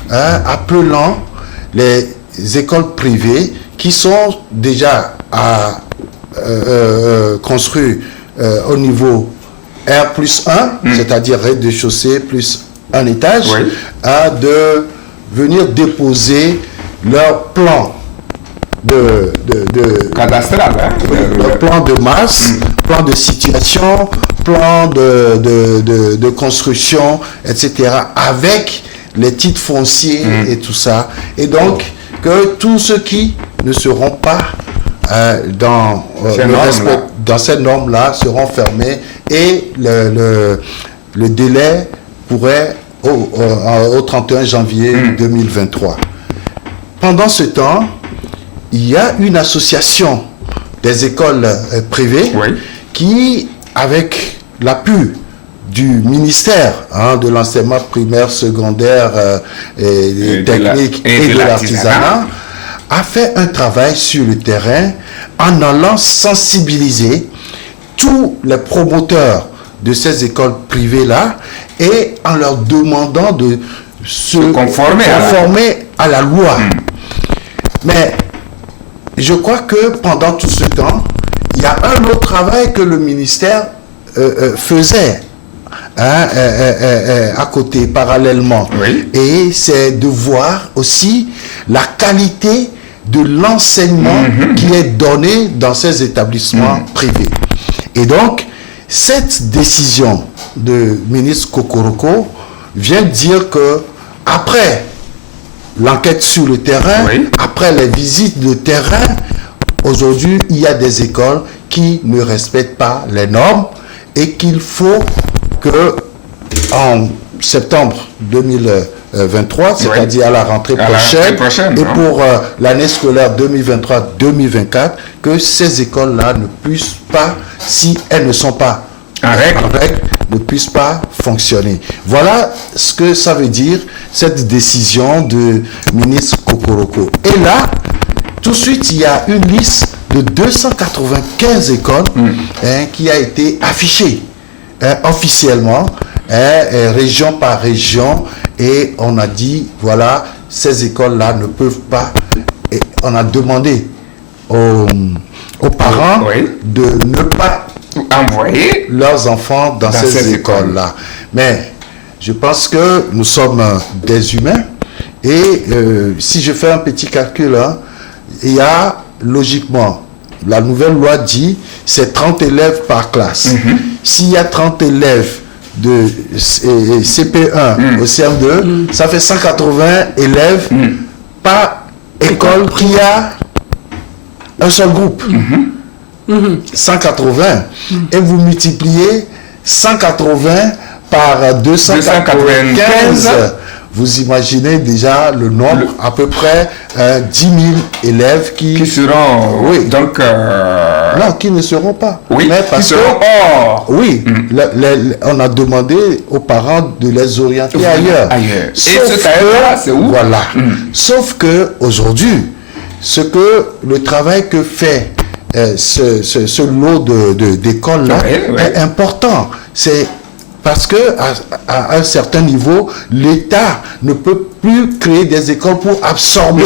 appelant les écoles privées qui sont déjà construites au niveau R+1, c'est-à-dire rez-de-chaussée plus un étage, de venir déposer leur plan de cadastral, le plan de masse, plan de situation, plan de construction, etc., avec les titres fonciers et tout ça. Et donc, que tous ceux qui ne seront pas dans ces normes-là seront fermés et le délai pourrait au 31 janvier 2023. Pendant ce temps, il y a une association des écoles privées qui, avec l'appui du ministère de l'enseignement primaire, secondaire, technique et de l'artisanat, a fait un travail sur le terrain en allant sensibiliser tous les promoteurs de ces écoles privées-là et en leur demandant de se conformer à la loi. Mais je crois que pendant tout ce temps, il y a un autre travail que le ministère faisait à côté, parallèlement. Et c'est de voir aussi la qualité de l'enseignement qui est donné dans ces établissements privés. Et donc, cette décision de ministre Kokoroko vient dire que après l'enquête sur le terrain, après les visites de terrain, aujourd'hui, il y a des écoles qui ne respectent pas les normes et qu'il faut que en septembre 2023, c'est-à-dire à la rentrée prochaine, et pour l'année scolaire 2023-2024, que ces écoles-là ne puissent pas, si elles ne sont pas en règle, ne puissent pas fonctionner. Voilà ce que ça veut dire, cette décision de ministre Kokoroko. Et là, tout de suite, il y a une liste de 295 écoles qui a été affichée officiellement, région par région, et on a dit, voilà, ces écoles-là ne peuvent pas, et on a demandé aux parents de ne pas envoyer leurs enfants dans ces écoles-là. Mais je pense que nous sommes des humains, et si je fais un petit calcul, il y a logiquement, la nouvelle loi dit, c'est 30 élèves par classe. S'il y a 30 élèves de CP1 au CM2, ça fait 180 élèves par école qui a un seul groupe. 180. Et vous multipliez 180 par 295. Vous imaginez déjà le nombre, à peu près 10 000 élèves qui seront, donc... Non, qui ne seront pas. Oui, mais parce qui seront hors. Oui, on a demandé aux parents de les orienter ailleurs. Et ce tailleur-là, c'est où? Voilà. Sauf que aujourd'hui, le travail que fait ce lot d'écoles-là est important. C'est parce que à un certain niveau, l'État ne peut plus créer des écoles pour absorber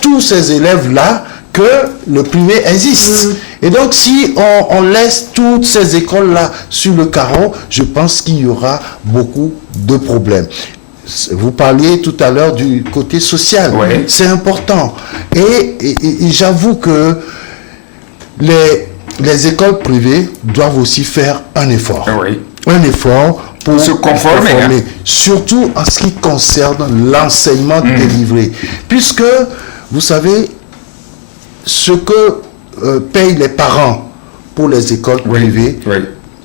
tous ces élèves-là que le privé existe. Et donc, si on laisse toutes ces écoles-là sur le carreau, je pense qu'il y aura beaucoup de problèmes. Vous parliez tout à l'heure du côté social. C'est important. Et j'avoue que les écoles privées doivent aussi faire un effort. Un effort pour se conformer. Surtout en ce qui concerne l'enseignement délivré. Puisque, vous savez, ce que payent les parents pour les écoles privées,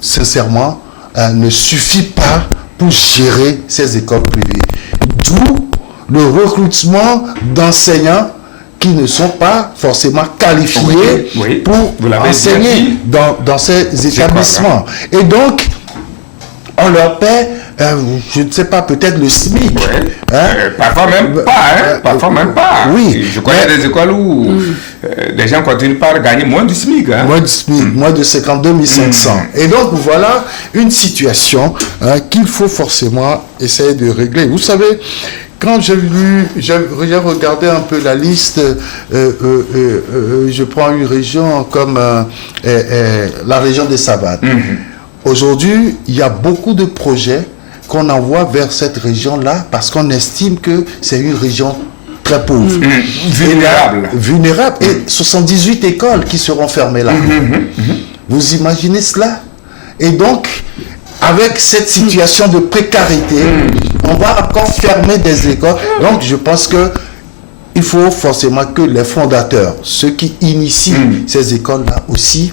sincèrement, ne suffit pas pour gérer ces écoles privées. D'où le recrutement d'enseignants qui ne sont pas forcément qualifiés pour enseigner dans ces établissements. Et donc, on leur paie, je ne sais pas, peut-être le SMIC. Parfois même pas. Parfois même pas. Oui. Je connais des écoles où les gens continuent par gagner moins du SMIC. Moins du SMIC, moins de 52 500. Et donc, voilà une situation qu'il faut forcément essayer de régler. Vous savez, quand j'ai regardé un peu la liste, je prends une région comme la région des Savanes. Aujourd'hui, il y a beaucoup de projets qu'on envoie vers cette région-là parce qu'on estime que c'est une région très pauvre. Vulnérable. Et 78 écoles qui seront fermées là. Vous imaginez cela? Et donc, avec cette situation de précarité, on va encore fermer des écoles. Donc, je pense que il faut forcément que les fondateurs, ceux qui initient ces écoles-là aussi,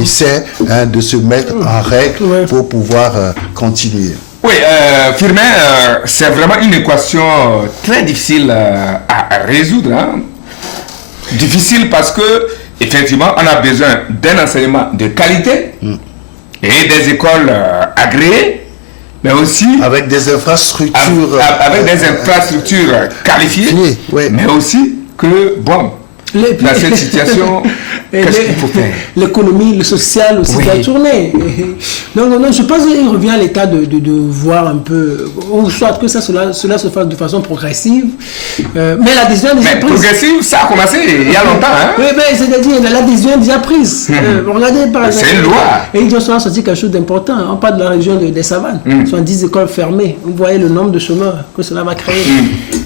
essaient de se mettre en règle pour pouvoir continuer. Oui, Firmin, c'est vraiment une équation très difficile à résoudre. Difficile parce que, effectivement, on a besoin d'un enseignement de qualité et des écoles agréées, mais aussi avec des infrastructures qualifiées, mais aussi que, bon, dans cette situation, qu'est-ce qu'il faut faire? L'économie, le social aussi doit tourner. Non, je pense qu'il revient à l'État de voir un peu, ou soit que cela se fasse de façon progressive. Mais l'adhésion est déjà prise. Progressive, ça a commencé il y a longtemps. Oui, mais c'est-à-dire l'adhésion est déjà prise. Regardez par exemple. C'est une loi. Et ils ont sorti quelque chose d'important. On parle de la région des Savanes. Ce sont 10 écoles fermées. Vous voyez le nombre de chômeurs que cela va créer.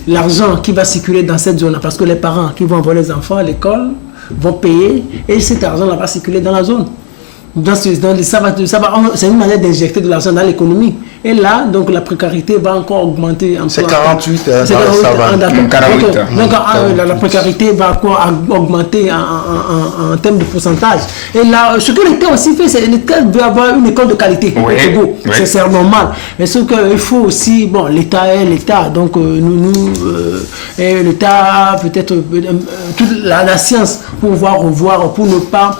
L'argent qui va circuler dans cette zone-là, parce que les parents qui vont envoyer les enfants à l'école vont payer et cet argent-là va circuler dans la zone. C'est une manière d'injecter de l'argent dans l'économie. Et là, donc la précarité va encore augmenter. C'est 48 dans la savane. 48. Donc la précarité va encore augmenter en termes de pourcentage. Et là, ce que l'État aussi fait, c'est que l'État veut avoir une école de qualité. C'est normal. Mais ce qu'il faut aussi, bon, l'État est l'État. Donc l'État a peut-être toute la science pour revoir, pour ne pas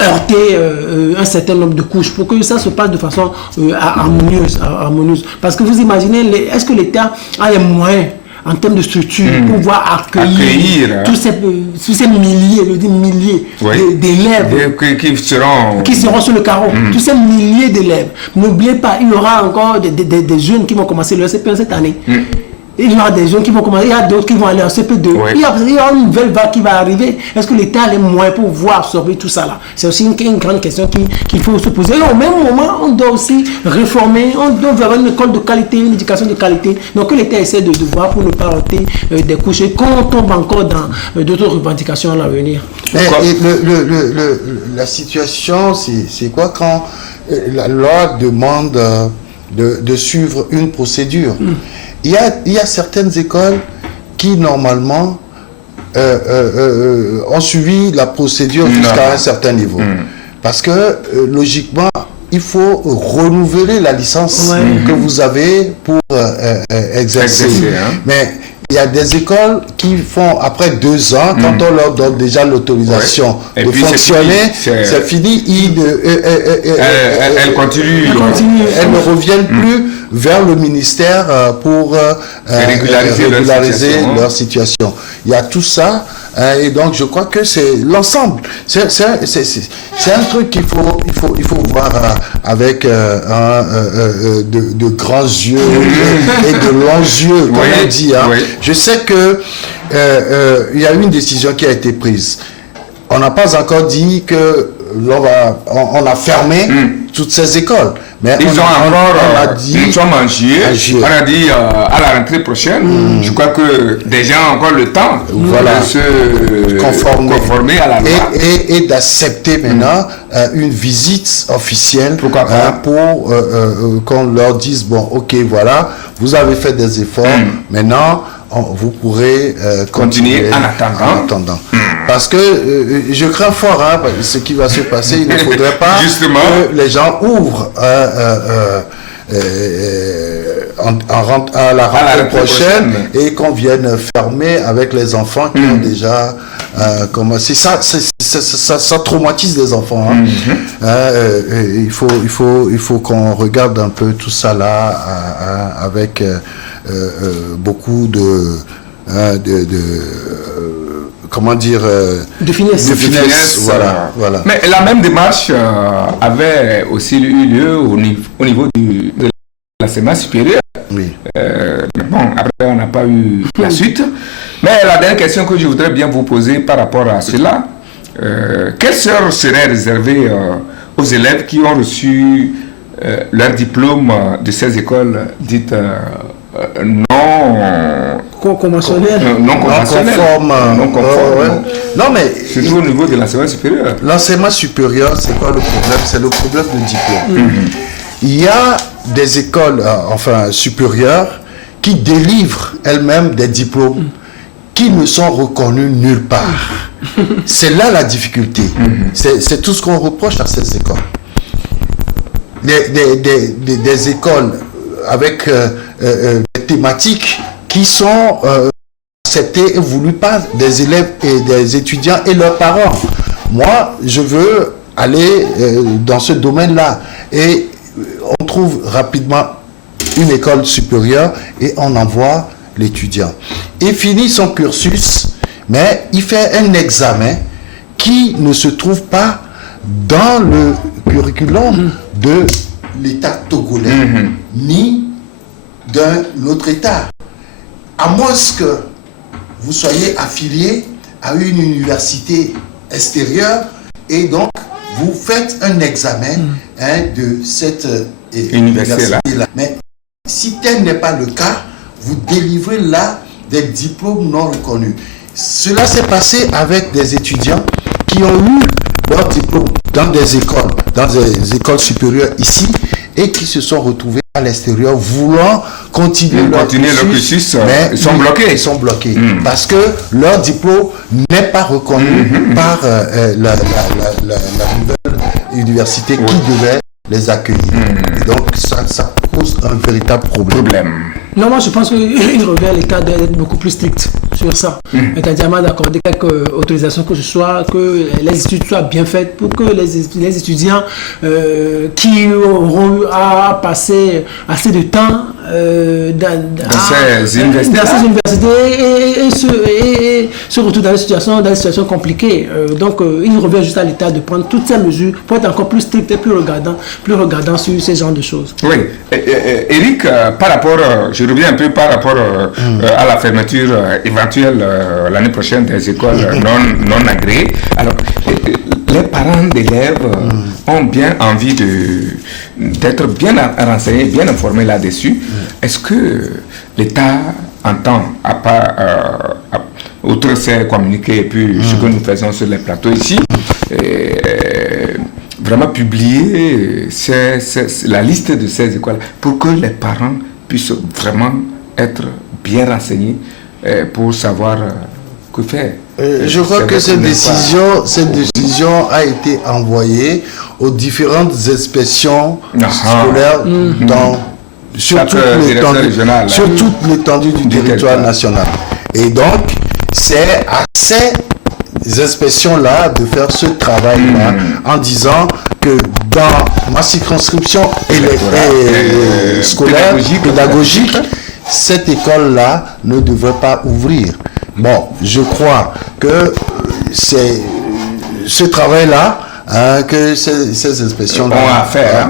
heurter un certain nombre de couches pour que ça se passe de façon harmonieuse. Parce que vous imaginez, est-ce que l'État a les moyens en termes de structure pour pouvoir accueillir tous ces milliers d'élèves qui seront sur le carreau, tous ces milliers d'élèves. N'oubliez pas, il y aura encore des jeunes qui vont commencer le CP1 cette année. Il y aura des jeunes qui vont commencer, il y a d'autres qui vont aller en CP2. Il y aura une nouvelle vague qui va arriver. Est-ce que l'État a les moyens pour pouvoir absorber tout ça là? C'est aussi une grande question qu'il faut se poser. Et au même moment, on doit aussi réformer, on doit avoir une école de qualité, une éducation de qualité. Donc que l'État essaie de voir pour ne pas rater des couches et qu'on tombe encore dans d'autres revendications à l'avenir. La situation, c'est quoi quand la loi demande de suivre une procédure? Il y a certaines écoles qui, normalement, ont suivi la procédure jusqu'à un certain niveau. Parce que, logiquement, il faut renouveler la licence que vous avez pour exercer. Mais il y a des écoles qui font, après 2 ans, quand on leur donne déjà l'autorisation de fonctionner, c'est fini. Elles continuent. Elles ne reviennent plus vers le ministère pour régulariser leur situation. Il y a tout ça. Et donc, je crois que c'est l'ensemble. C'est un truc qu'il faut voir avec de grands yeux et de longs yeux, comme on dit. Je sais que il y a eu une décision qui a été prise. On n'a pas encore dit que on a fermé toutes ces écoles. Mais ils ont mangé. On a dit à la rentrée prochaine, je crois que des gens ont encore le temps de se conformer à la loi. Et d'accepter maintenant une visite officielle pour qu'on leur dise, bon, ok, voilà, vous avez fait des efforts, maintenant, vous pourrez continuer en attendant. Parce que je crains fort ce qui va se passer. Il ne faudrait pas que les gens ouvrent à la rentrée prochaine et qu'on vienne fermer avec les enfants qui ont déjà commencé. Ça traumatise les enfants. Il faut qu'on regarde un peu tout ça là avec beaucoup de comment dire, de finesse. Voilà. Mais la même démarche avait aussi eu lieu au niveau de l'enseignement supérieur. Oui. Bon, après, on n'a pas eu la suite. Mais la dernière question que je voudrais bien vous poser par rapport à cela, quelle sort serait réservée aux élèves qui ont reçu leur diplôme de ces écoles dites non conventionnelles, non conformes. Non, mais surtout au niveau de l'enseignement supérieur. L'enseignement supérieur, c'est quoi le problème? C'est le problème de diplôme. Il y a des écoles supérieures qui délivrent elles-mêmes des diplômes qui ne sont reconnus nulle part. C'est là la difficulté. C'est tout ce qu'on reproche à ces écoles. Des écoles avec des thématiques qui sont acceptées et voulues par des élèves et des étudiants et leurs parents. Moi, je veux aller dans ce domaine-là. Et on trouve rapidement une école supérieure et on envoie l'étudiant. Il finit son cursus, mais il fait un examen qui ne se trouve pas dans le curriculum de l'État togolais, ni d'un autre État. À moins que vous soyez affilié à une université extérieure et donc vous faites un examen de cette université-là. Mais si tel n'est pas le cas, vous délivrez là des diplômes non reconnus. Cela s'est passé avec des étudiants qui ont eu leur diplôme dans des écoles supérieures ici et qui se sont retrouvés à l'extérieur voulant continuer leur cursus, mais ils sont bloqués. Parce que leur diplôme n'est pas reconnu par la nouvelle université qui devait les accueillir. Et donc ça pose un véritable problème. Non, moi je pense qu'il revient à l'État d'être beaucoup plus strict sur ça. C'est-à-dire d'accorder quelques autorisations que ce soit, que les études soient bien faites pour que les étudiants qui auront eu à passer assez de temps dans ces universités et se retrouvent dans des situations compliquées. Donc il revient juste à l'État de prendre toutes ces mesures pour être encore plus strict et plus regardant sur ces genres de choses. Oui. Eric, par rapport, je reviens un peu par rapport à la fermeture éventuelle l'année prochaine des écoles non agréées. Alors, les parents d'élèves ont bien envie d'être bien renseignés, bien informés là-dessus. Est-ce que l'État entend, à part outre ces communiqués et puis ce que nous faisons sur les plateaux ici, vraiment publier la liste de ces écoles pour que les parents puissent vraiment être bien renseignés pour savoir que faire? Je crois que cette décision a été envoyée aux différentes inspections scolaires sur toute l'étendue du territoire national. Et donc, c'est à ces inspections-là de faire ce travail-là en disant que dans ma circonscription scolaire, pédagogique, cette école-là ne devrait pas ouvrir. Bon, je crois que c'est ce travail-là que ces inspections ont à faire.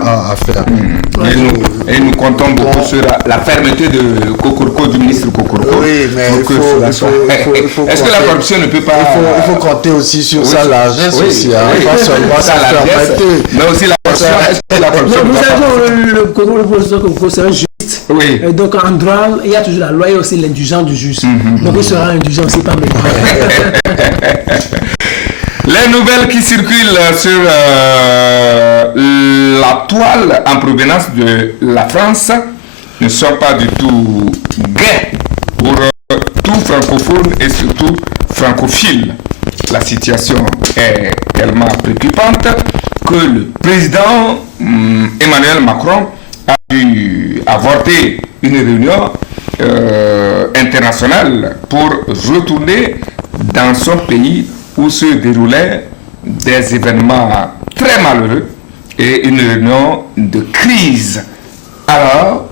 Et nous comptons beaucoup sur la fermeté de Kokoroko, du ministre Kokoroko. Oui, mais est-ce que la corruption ne peut pas... Il faut compter aussi sur sa largesse aussi, pas seulement sa fermeté. Mais aussi la corruption. Est-ce que la corruption... Nous avons le professeur Kokoroko, c'est un juriste. Oui. Donc en droit, il y a toujours la loi et aussi l'indulgence du juge. Donc il sera indulgent aussi par mes Les nouvelles qui circulent sur la toile en provenance de la France ne sont pas du tout gaies pour tout francophone et surtout francophile. La situation est tellement préoccupante que le président Emmanuel Macron a dû avorter une réunion internationale pour retourner dans son pays où se déroulaient des événements très malheureux et une réunion de crise. Alors,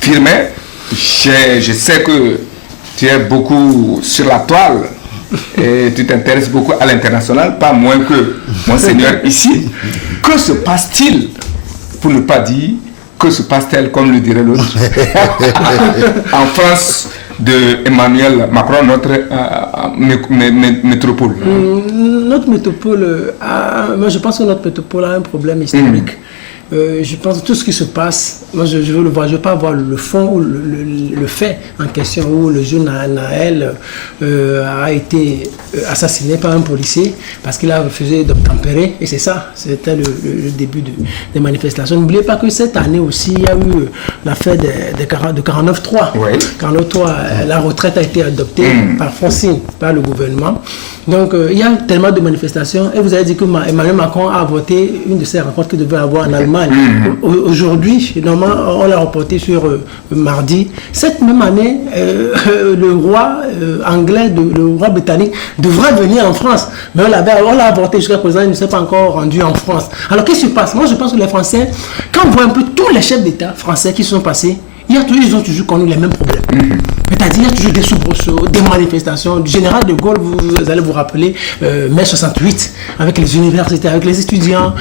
Firmin, je sais que tu es beaucoup sur la toile et tu t'intéresses beaucoup à l'international, pas moins que Monseigneur ici. Que se passe-t-il, pour ne pas dire que se passe-t-il, comme le dirait l'autre, en France de Emmanuel Macron, notre métropole? Notre métropole, moi je pense que notre métropole a un problème historique. Je pense que tout ce qui se passe, moi je veux le voir, je ne veux pas voir le fond ou le fait en question où le jeune Naël a été assassiné par un policier parce qu'il a refusé d'obtempérer, et c'est ça, c'était le début des manifestations. N'oubliez pas que cette année aussi, il y a eu l'affaire de 49.3. Oui. 49.3, la retraite a été adoptée par Francine, par le gouvernement. Donc, il y a tellement de manifestations. Et vous avez dit que Emmanuel Macron a voté une de ces rencontres qu'il devait avoir en Allemagne. Aujourd'hui, normalement, on l'a reporté sur mardi. Cette même année, le roi anglais, le roi britannique, devrait venir en France. Mais on l'a avorté jusqu'à présent, il ne s'est pas encore rendu en France. Alors, qu'est-ce qui se passe? Moi, je pense que les Français, quand on voit un peu tous les chefs d'État français qui sont passés, ils ont toujours connu les mêmes problèmes. C'est-à-dire, il y a toujours des soubresauts, des manifestations. Du général de Gaulle, vous allez vous rappeler, mai 68, avec les universités, avec les étudiants.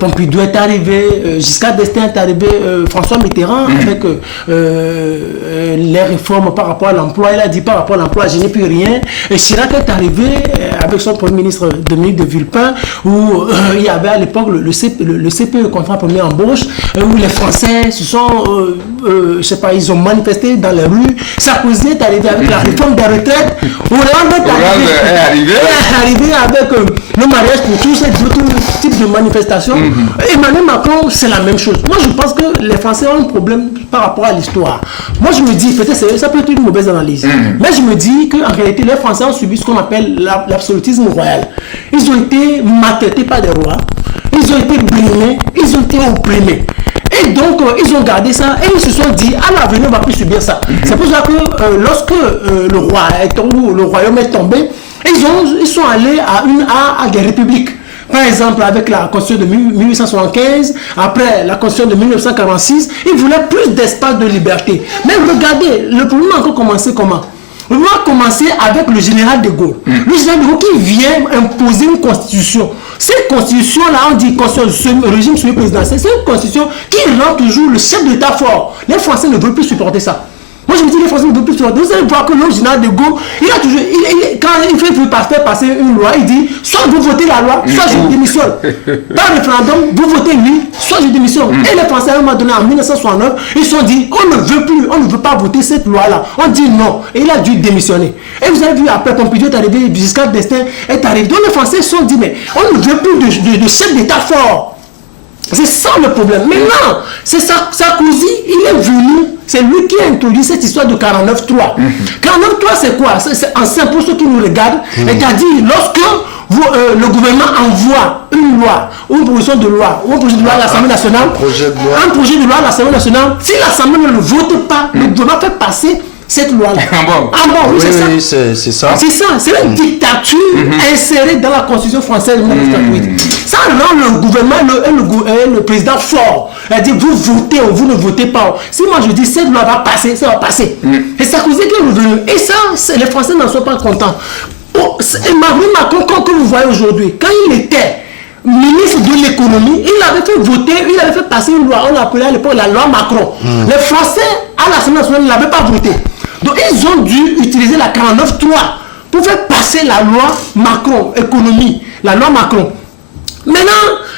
Pompidou est arrivé, Giscard d'Estaing est arrivé, François Mitterrand, avec les réformes par rapport à l'emploi. Il a dit par rapport à l'emploi, je n'ai plus rien. Et Chirac est arrivé avec son premier ministre Dominique de Villepin, où il y avait à l'époque le CPE, le contrat première embauche, où les Français se sont... je sais pas, ils ont manifesté dans les rues. Sarkozy est arrivé avec la réforme des retraites. Hollande est arrivé avec le mariage pour tous ces autres types de manifestations. Emmanuel Macron, c'est la même chose. Moi, je pense que les Français ont un problème par rapport à l'histoire. Moi, je me dis, peut-être ça peut être une mauvaise analyse, mais je me dis qu'en réalité, les Français ont subi ce qu'on appelle l'absolutisme royal. Ils ont été maltraités par des rois, ils ont été brimés, ils ont été opprimés. Et donc, ils ont gardé ça et ils se sont dit, à l'avenir, on ne va plus subir ça. C'est pour ça que lorsque le royaume est tombé, ils sont allés à des républiques. Par exemple, avec la Constitution de 1875, après la Constitution de 1946, ils voulaient plus d'espace de liberté. Mais regardez, le problème a encore commencé comment? On va commencer avec le général de Gaulle. Le général de Gaulle qui vient imposer une constitution. Cette constitution-là, on dit constitution, régime semi-présidentiel, c'est une constitution qui rend toujours le chef d'État fort. Les Français ne veulent plus supporter ça. Moi, je me dis, les Français ne veulent plus supporter. Vous allez voir que le général de Gaulle, il a toujours, quand il fait faire passer une loi, il dit, soit vous votez la loi, soit je démissionne. Par référendum, vous votez oui, soit je démissionne. Et les Français, à un moment donné, en 1969, ils se sont dit, on ne veut plus, on ne veut pas voter cette loi-là. On dit non. Et il a dû démissionner. Et vous avez vu, après, Pompidou est arrivé, Giscard d'Estaing est arrivé. Donc les Français se sont dit, mais on ne veut plus de chef d'État fort. C'est ça le problème. Maintenant, c'est Sarkozy, il est venu, c'est lui qui a introduit cette histoire de 49.3. 49.3, c'est quoi? C'est ancien pour ceux qui nous regardent. C'est-à-dire, lorsque le gouvernement envoie une loi, ou une proposition de loi, ou un projet de loi à l'Assemblée nationale, un projet de loi à l'Assemblée nationale, si l'Assemblée ne le vote pas, le gouvernement fait passer cette loi-là. Oui, c'est ça. Oui, c'est ça. C'est ça, c'est une dictature insérée dans la Constitution française de 1948. Ça rend le gouvernement et le président fort. Elle dit, vous votez ou vous ne votez pas. Si moi je dis, cette loi va passer, ça va passer. Et Sarkozy qui est revenu. Et ça, les Français n'en sont pas contents. Emmanuel Macron, comme vous voyez aujourd'hui, quand il était ministre de l'économie, il avait fait voter, il avait fait passer une loi, on l'appelait à l'époque la loi Macron. Les Français, à l'Assemblée nationale, ne l'avaient pas voté. Donc ils ont dû utiliser la 49.3 pour faire passer la loi Macron, économie, la loi Macron. Maintenant,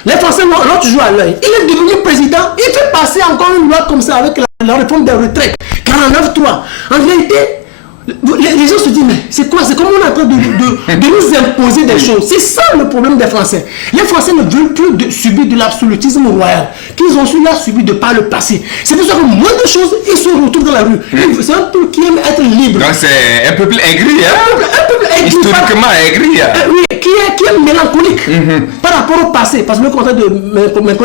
les Français l'ont toujours à l'œil. Il est devenu président, il fait passer encore une loi comme ça avec la réforme des retraites. 49.3. En réalité, les gens se disent, mais c'est quoi? C'est comme on est en train de nous imposer des choses. C'est ça le problème des Français. Les Français ne veulent plus subir de l'absolutisme royal qu'ils ont subi de par le passé. C'est pour ça que moins de choses, ils se retrouvent dans la rue. C'est un peuple qui aime être libre. Donc c'est un peuple aigri, hein? Un peuple aigri. Historiquement aigri. Oui, qui est mélancolique par rapport au passé. Parce que le contraire de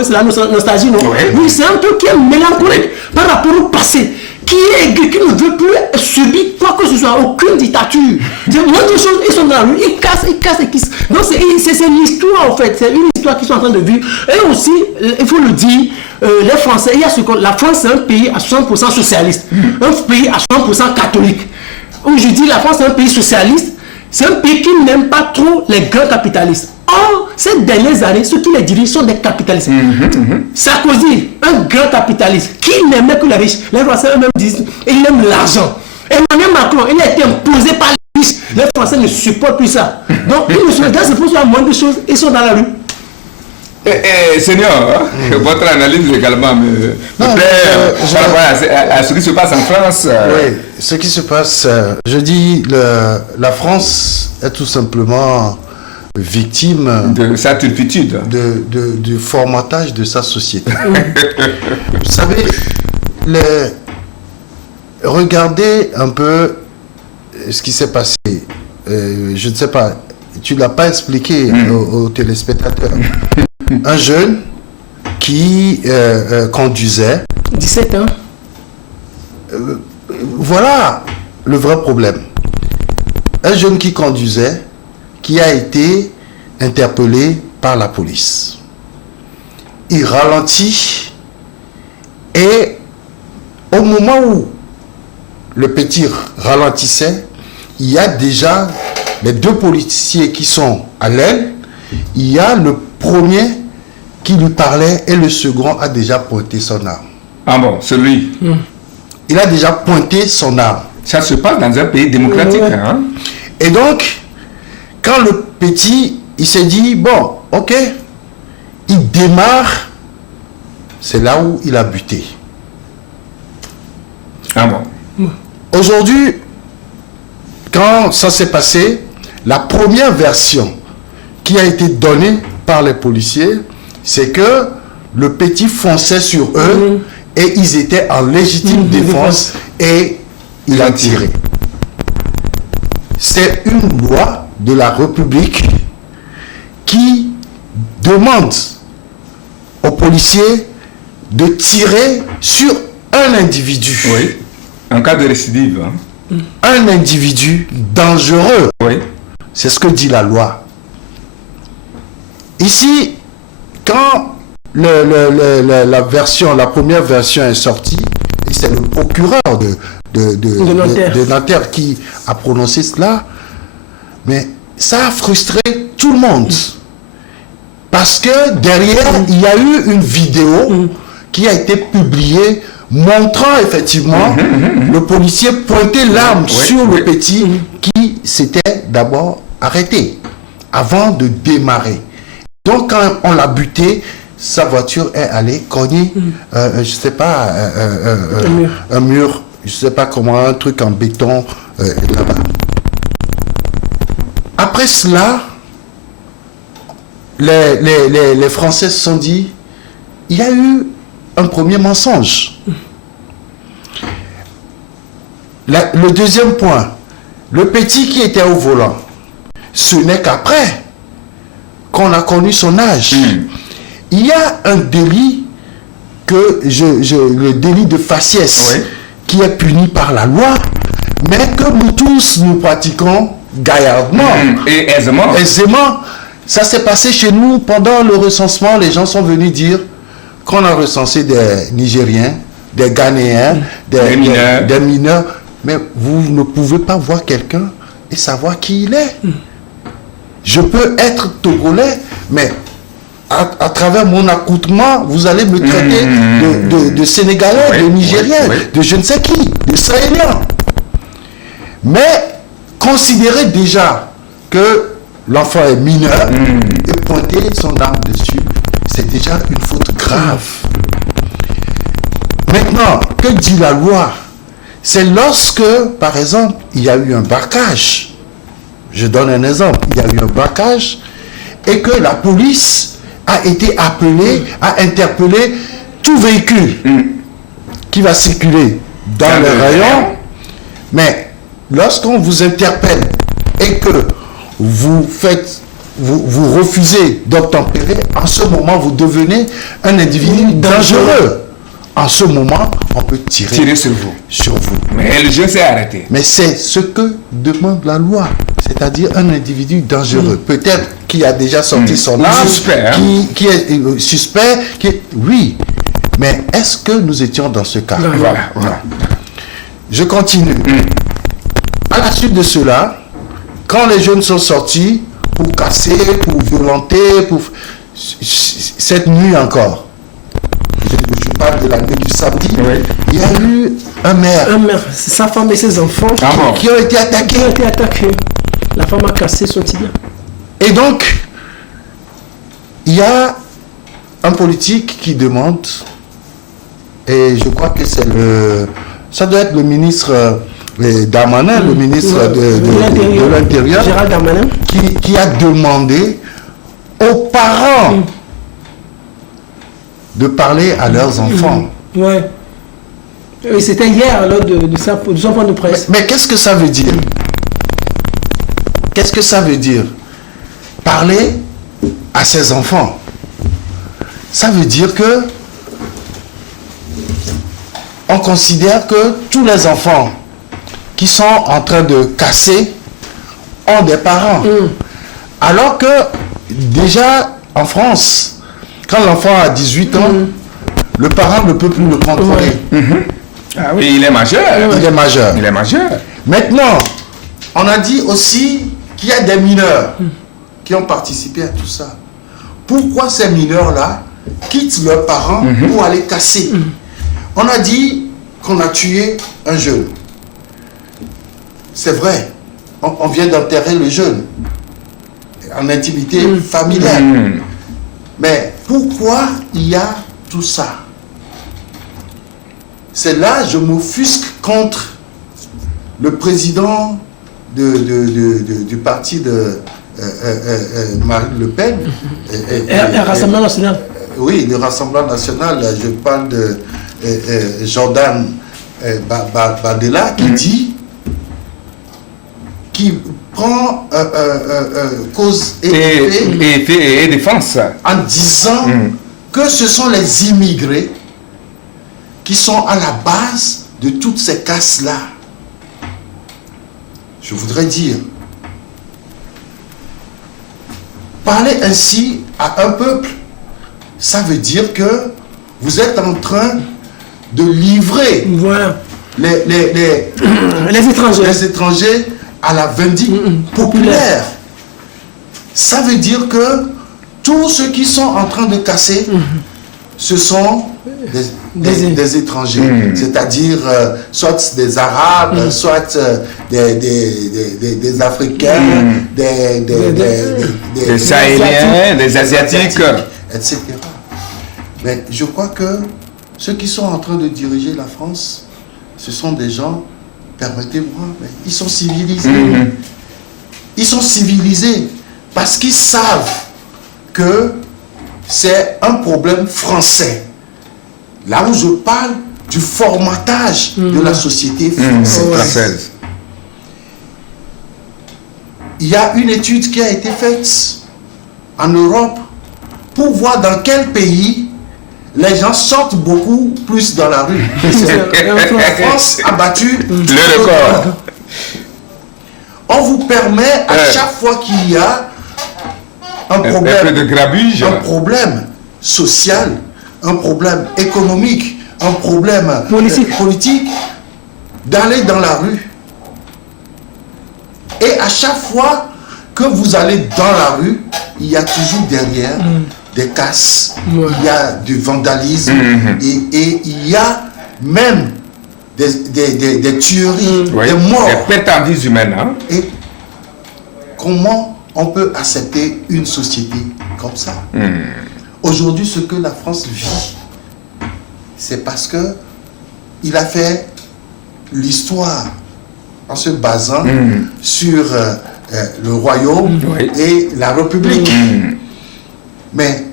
c'est la nostalgie, non? Oui, c'est un peuple qui est mélancolique par rapport au passé. Qui est aigri, qui ne veut plus subir quoi que ce soit, aucune dictature. Moins de choses, ils sont dans la rue, ils cassent et quissent. Donc c'est l'histoire en fait, c'est une histoire qu'ils sont en train de vivre. Et aussi, il faut le dire, les Français, la France c'est un pays à 60% socialiste, un pays à 60% catholique. Où je dis la France c'est un pays socialiste, c'est un pays qui n'aime pas trop les grands capitalistes. Or, ces dernières années, ceux qui les dirigent sont des capitalistes. Sarkozy, un grand capitaliste, qui n'aimait que les riches. Les Français eux-mêmes disent, il aime l'argent. Emmanuel Macron, il a été imposé par les riches. Les Français ne supportent plus ça. Donc, ils ne se regardent, c'est pour ça, moins de choses, ils sont dans la rue. Seigneur, votre analyse également me plaît par rapport à ce qui se passe en France. Oui, ce qui se passe, je dis, la France est tout simplement victime de sa turpitude, du formatage de sa société. Vous savez, regardez un peu ce qui s'est passé. Je ne sais pas, tu ne l'as pas expliqué aux téléspectateurs. Un jeune qui conduisait. 17 ans. Voilà le vrai problème. Un jeune qui conduisait, qui a été interpellé par la police. Il ralentit et au moment où le petit ralentissait, il y a déjà les deux policiers qui sont à l'aile. Il y a le premier qui lui parlait et le second a déjà pointé son arme. Ah bon, celui. Il a déjà pointé son arme. Ça se passe dans un pays démocratique. Hein? Et donc, quand le petit, il s'est dit, bon, ok, il démarre, c'est là où il a buté. Ah bon. Aujourd'hui, quand ça s'est passé, la première version qui a été donnée par les policiers, c'est que le petit fonçait sur eux et ils étaient en légitime défense et il a tiré. C'est une loi de la République qui demande aux policiers de tirer sur un individu. Oui, en cas de récidive. Hein. Un individu dangereux. Oui. C'est ce que dit la loi. Ici, quand la première version est sortie, et c'est le procureur de Nanterre qui a prononcé cela, mais ça a frustré tout le monde. Parce que derrière, il y a eu une vidéo qui a été publiée montrant effectivement le policier pointer l'arme sur le petit qui s'était d'abord arrêté avant de démarrer. Donc quand on l'a buté, sa voiture est allée cogner, je sais pas, un mur, je sais pas comment, un truc en béton là-bas. Après cela, les Français se sont dit, il y a eu un premier mensonge. Le deuxième point, le petit qui était au volant, ce n'est qu'après qu'on a connu son âge. Il y a un délit le délit de faciès, qui est puni par la loi, mais que nous tous nous pratiquons gaillardement et aisément. Ça s'est passé chez nous pendant le recensement. Les gens sont venus dire qu'on a recensé des Nigériens, des Ghanéens, des mineurs. Mais vous ne pouvez pas voir quelqu'un et savoir qui il est. Je peux être togolais, mais à travers mon accoutrement, vous allez me traiter de Sénégalais, de Nigériens, de je ne sais qui, de Sahéliens. Mais considérez déjà que l'enfant est mineur et pointer son arme dessus, c'est déjà une faute grave. Maintenant, que dit la loi? C'est lorsque, par exemple, il y a eu un braquage. Je donne un exemple. Il y a eu un braquage et que la police a été appelée à interpeller tout véhicule qui va circuler dans le rayon. Mais lorsqu'on vous interpelle et que vous refusez d'obtempérer, en ce moment, vous devenez un individu dangereux. En ce moment, on peut tirer sur vous. Mais le jeu s'est arrêté. Mais c'est ce que demande la loi, c'est-à-dire un individu dangereux. Peut-être qu'il a déjà sorti son arme, qui est suspect, oui. Mais est-ce que nous étions dans ce cas? Voilà. Je continue. À la suite de cela, quand les jeunes sont sortis pour casser, pour violenter, cette nuit encore, je parle de la nuit du samedi, il y a eu un maire, sa femme et ses enfants qui ont été attaqués. La femme a cassé son tibia. Et donc, il y a un politique qui demande, et je crois que ça doit être le ministre Darmanin, le ministre de l'Intérieur, Gérald Darmanin, qui a demandé aux parents de parler à leurs enfants. Ouais. Et c'était hier lors de son point de presse. Mais qu'est-ce que ça veut dire? Qu'est-ce que ça veut dire? Parler à ses enfants. Ça veut dire que on considère que tous les enfants qui sont en train de casser ont des parents. Alors que déjà en France, quand l'enfant a 18 ans, le parent ne peut plus le contrôler. Ah oui, il est majeur. Il est majeur. Maintenant, on a dit aussi qu'il y a des mineurs qui ont participé à tout ça. Pourquoi ces mineurs-là quittent leurs parents pour aller casser? On a dit qu'on a tué un jeune. C'est vrai. On vient d'enterrer le jeune en intimité familiale. Mais pourquoi il y a tout ça? C'est là je m'offusque contre le président du parti de Marine Le Pen. Le Rassemblement National. Oui, le Rassemblement National, je parle de Jordan Bardella qui dit, qui prend cause et défense en disant que ce sont les immigrés qui sont à la base de toutes ces casses-là. Je voudrais dire, parler ainsi à un peuple, ça veut dire que vous êtes en train de livrer les étrangers à la vindicte populaire. Ça veut dire que tous ceux qui sont en train de casser, ce sont des étrangers, c'est-à-dire soit des Arabes, soit des Africains, des Sahéliens, des Asiatiques, etc. Mais je crois que ceux qui sont en train de diriger la France, ce sont des gens, permettez-moi, mais ils sont civilisés. Ils sont civilisés parce qu'ils savent que c'est un problème français. là où je parle du formatage de la société française. Il y a une étude qui a été faite en Europe pour voir dans quel pays les gens sortent beaucoup plus dans la rue. La France a battu le record. On vous permet à chaque fois qu'il y a un problème, de grabuge, un problème social, un problème économique, un problème politique, d'aller dans la rue. Et à chaque fois que vous allez dans la rue, il y a toujours derrière des casses, il y a du vandalisme et il y a même des tueries, des morts. Des pertes en vie humaine. Hein? Et comment on peut accepter une société comme ça? Aujourd'hui, ce que la France vit, c'est parce que il a fait l'histoire en se basant sur le royaume et la République. Mais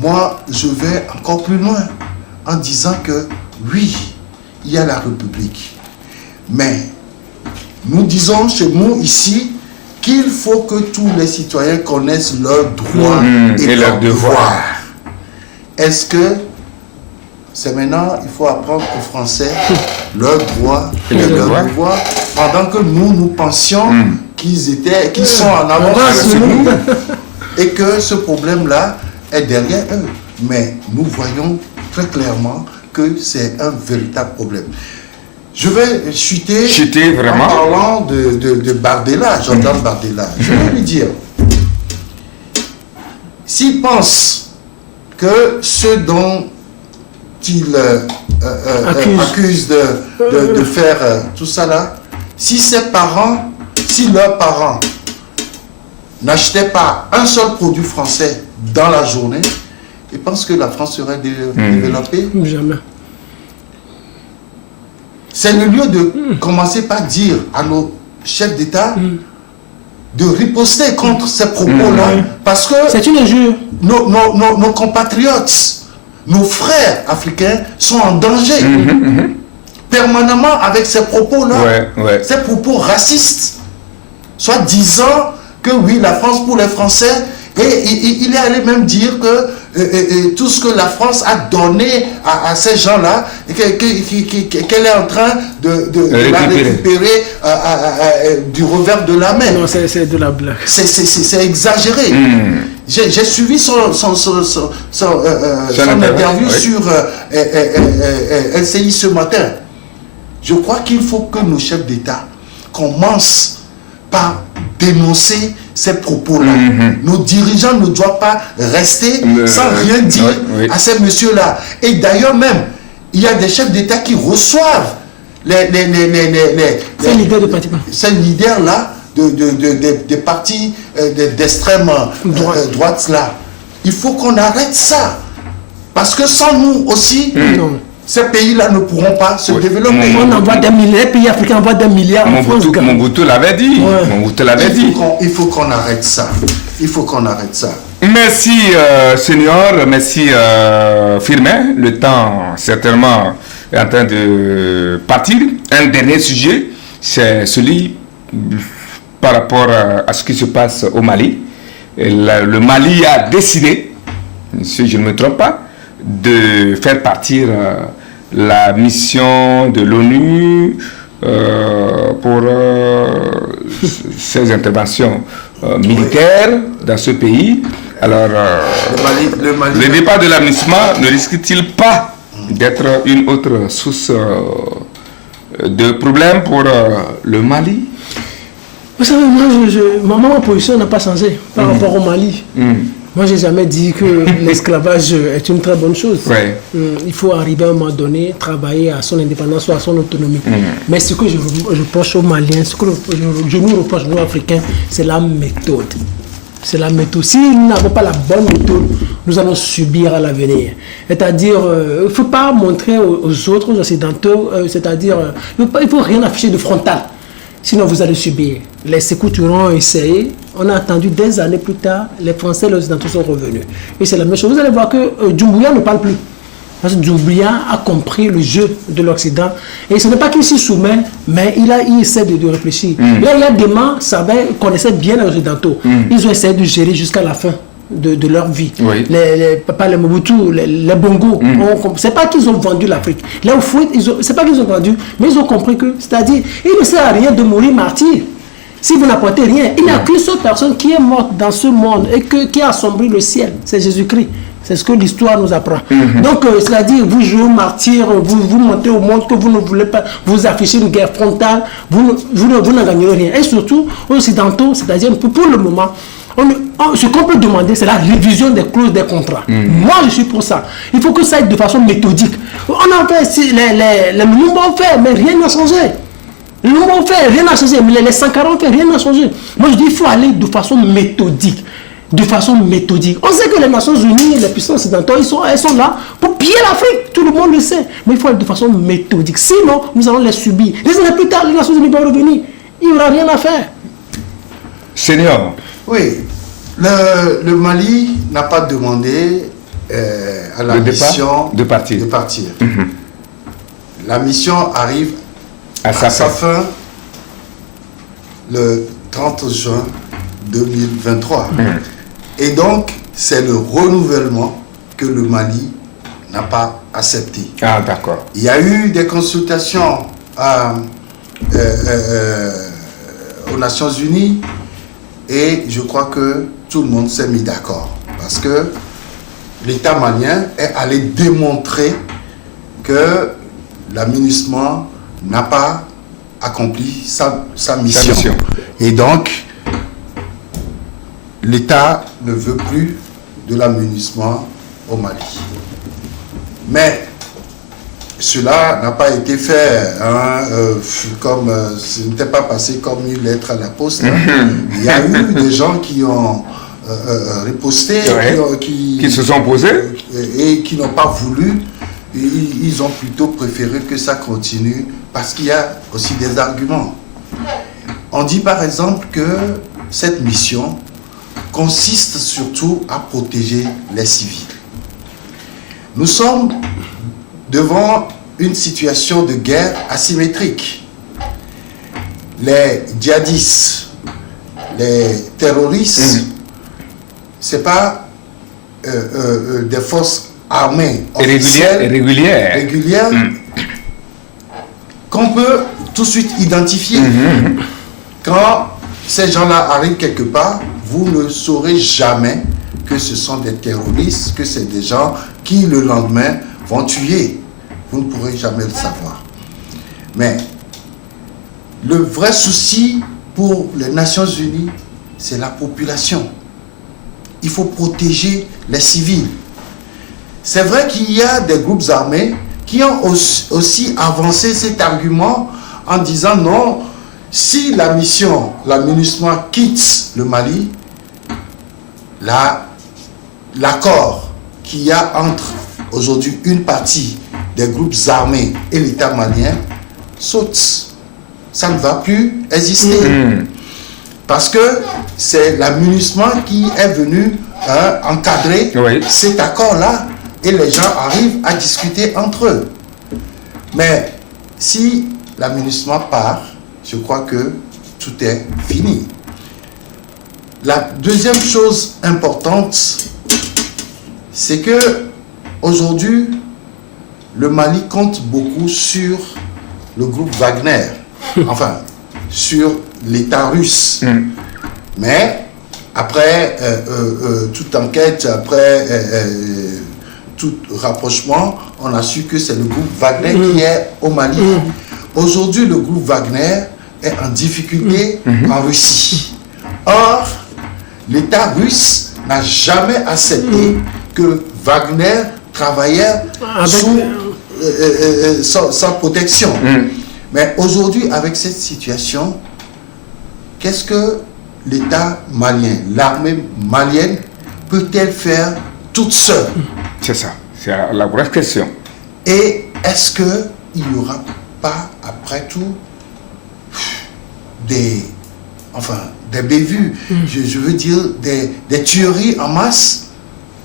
moi, je vais encore plus loin en disant que oui, il y a la République. Mais nous disons chez nous ici qu'il faut que tous les citoyens connaissent leurs droits et leurs devoirs. Est-ce que c'est maintenant, il faut apprendre aux Français leurs droits et leurs devoirs, pendant que nous pensions qu'ils sont en avance sur nous et que ce problème-là est derrière eux. Mais nous voyons très clairement que c'est un véritable problème. Je vais chuter vraiment. En parlant de Bardella, Jordan Bardella. Je vais lui dire, s'il pense que ceux dont il accuse de faire tout ça là, si leurs parents n'achetaient pas un seul produit français dans la journée, ils pensent que la France serait développée? Jamais. C'est le lieu de commencer par dire à nos chefs d'État de riposter contre ces propos-là, parce que c'est une injure. Nos compatriotes, nos frères africains sont en danger permanemment avec ces propos-là, ces propos racistes, soit disant que oui, la France pour les Français, et il est allé même dire que tout ce que la France a donné à ces gens-là, qu'elle est en train de la récupérer du revers de la main. Non, c'est de la blague. C'est exagéré. J'ai suivi son interview sur LCI ce matin. Je crois qu'il faut que nos chefs d'État commencent par dénoncer ces propos-là. Nos dirigeants ne doivent pas rester sans rien dire à ces messieurs-là. Et d'ailleurs même, il y a des chefs d'État qui reçoivent ces leaders-là des partis d'extrême droite là. Il faut qu'on arrête ça. Parce que sans nous aussi, ces pays-là ne pourront pas se développer. On envoie des milliards, les pays africains envoient des milliards en France. Mobutu l'avait dit. Mobutu l'avait dit. Il faut qu'on arrête ça. Il faut qu'on arrête ça. Merci, Seigneur. Merci, Firmin. Le temps, certainement, est en train de partir. Un dernier sujet, c'est celui par rapport à ce qui se passe au Mali. Le Mali a décidé, si je ne me trompe pas, de faire partir la mission de l'ONU pour ses interventions militaires dans ce pays. Alors, le départ de l'AMISMA ne risque-t-il pas d'être une autre source de problème pour le Mali? Vous savez, moi, ma position n'a pas changé par rapport au Mali. Moi, j'ai jamais dit que l'esclavage est une très bonne chose. Il faut arriver à un moment donné, travailler à son indépendance ou à son autonomie. Mais ce que je reproche aux Maliens, ce que je nous reproche, nous Africains, c'est la méthode. C'est la méthode. Si nous n'avons pas la bonne méthode, nous allons subir à l'avenir. C'est-à-dire, il ne faut pas montrer aux autres, aux Occidentaux, c'est-à-dire, il ne faut rien afficher de frontal. Sinon, vous allez subir. Les Sékou Touré ont essayé. On a attendu des années plus tard. Les Français et les Occidentaux sont revenus. Et c'est la même chose. Vous allez voir que Doumbouya ne parle plus. Parce que Doumbouya a compris le jeu de l'Occident. Et ce n'est pas qu'il s'y soumet, mais il essaie de réfléchir. Là, il y a des gens qui connaissaient bien les Occidentaux. Ils ont essayé de gérer jusqu'à la fin de leur vie. Oui. Les Mobutu, les Bongo. C'est pas qu'ils ont vendu l'Afrique. Là, au fond, c'est pas qu'ils ont vendu, mais ils ont compris que, c'est-à-dire, il ne sert à rien de mourir martyr. Si vous n'apportez rien, il n'y a qu'une seule personne qui est morte dans ce monde et qui a assombri le ciel. C'est Jésus-Christ. C'est ce que l'histoire nous apprend. Donc, c'est-à-dire, vous jouez au martyr, vous montez au monde que vous ne voulez pas, vous affichez une guerre frontale, vous ne gagnerez rien. Et surtout, aux Occidentaux, c'est-à-dire, pour le moment, ce qu'on peut demander, c'est la révision des clauses des contrats. Moi, je suis pour ça. Il faut que ça aille de façon méthodique. On a fait, les mouvements ont fait, mais rien n'a changé. Les mouvements ont fait, rien n'a changé. Mais les 140 ont fait, rien n'a changé. Moi, je dis, il faut aller de façon méthodique. De façon méthodique. On sait que les Nations Unies, les puissances occidentales, elles sont là pour piller l'Afrique. Tout le monde le sait. Mais il faut aller de façon méthodique. Sinon, nous allons les subir. Des années plus tard, les Nations Unies vont revenir. Il n'y aura rien à faire. Seigneur. Oui. Le Mali n'a pas demandé à la mission de partir. La mission arrive à sa fin le 30 juin 2023. Et donc, c'est le renouvellement que le Mali n'a pas accepté. Ah, d'accord. Il y a eu des consultations aux Nations Unies et je crois que tout le monde s'est mis d'accord. Parce que l'État malien est allé démontrer que la MINUSMA n'a pas accompli sa mission. Et donc, l'État ne veut plus de la MINUSMA au Mali. Mais cela n'a pas été fait, comme ce n'était pas passé comme une lettre à la poste. Il y a eu des gens qui ont riposté, qui se sont opposés et qui n'ont pas voulu. Ils ont plutôt préféré que ça continue parce qu'il y a aussi des arguments. On dit par exemple que cette mission consiste surtout à protéger les civils. Nous sommes devant une situation de guerre asymétrique. Les djihadistes, les terroristes, c'est pas des forces armées régulières qu'on peut tout de suite identifier. Quand ces gens-là arrivent quelque part, vous ne saurez jamais que ce sont des terroristes, que c'est des gens qui le lendemain vont tuer. Vous ne pourrez jamais le savoir. Mais le vrai souci pour les Nations Unies, c'est la population. Il faut protéger les civils. C'est vrai qu'il y a des groupes armés qui ont aussi avancé cet argument en disant non, si la mission, la MINUSMA quitte le Mali, l'accord qu'il y a entre aujourd'hui une partie des groupes armés et l'État malien saute. Ça ne va plus exister. Parce que c'est la MINUSMA qui est venue encadrer cet accord-là et les gens arrivent à discuter entre eux. Mais si la MINUSMA part, je crois que tout est fini. La deuxième chose importante, c'est que aujourd'hui, le Mali compte beaucoup sur le groupe Wagner, enfin, sur l'État russe. Mais après toute enquête, après tout rapprochement, on a su que c'est le groupe Wagner qui est au Mali. Aujourd'hui, le groupe Wagner est en difficulté en Russie. Or, l'État russe n'a jamais accepté que Wagner travaillait sous sa protection. Mais aujourd'hui, avec cette situation, qu'est-ce que l'État malien, l'armée malienne, peut-elle faire toute seule? C'est ça, c'est la vraie question. Et est-ce qu'il n'y aura pas, après tout, des bévues, je veux dire des tueries en masse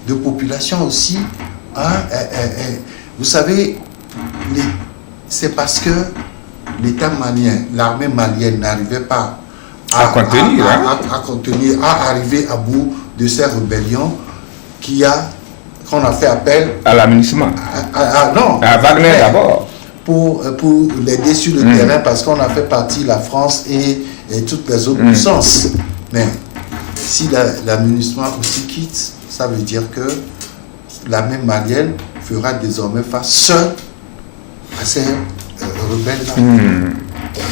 de population aussi, Vous savez, c'est parce que l'État malien, l'armée malienne n'arrivait pas à contenir, à arriver à bout de ces rébellions qu'on a fait appel à l'amunissement. Non, à Wagner d'abord. Pour l'aider sur le terrain, parce qu'on a fait partie, la France et toutes les autres puissances. Mais si l'amunissement aussi quitte, ça veut dire que l'armée malienne fera désormais face seule à ces rebelles-là.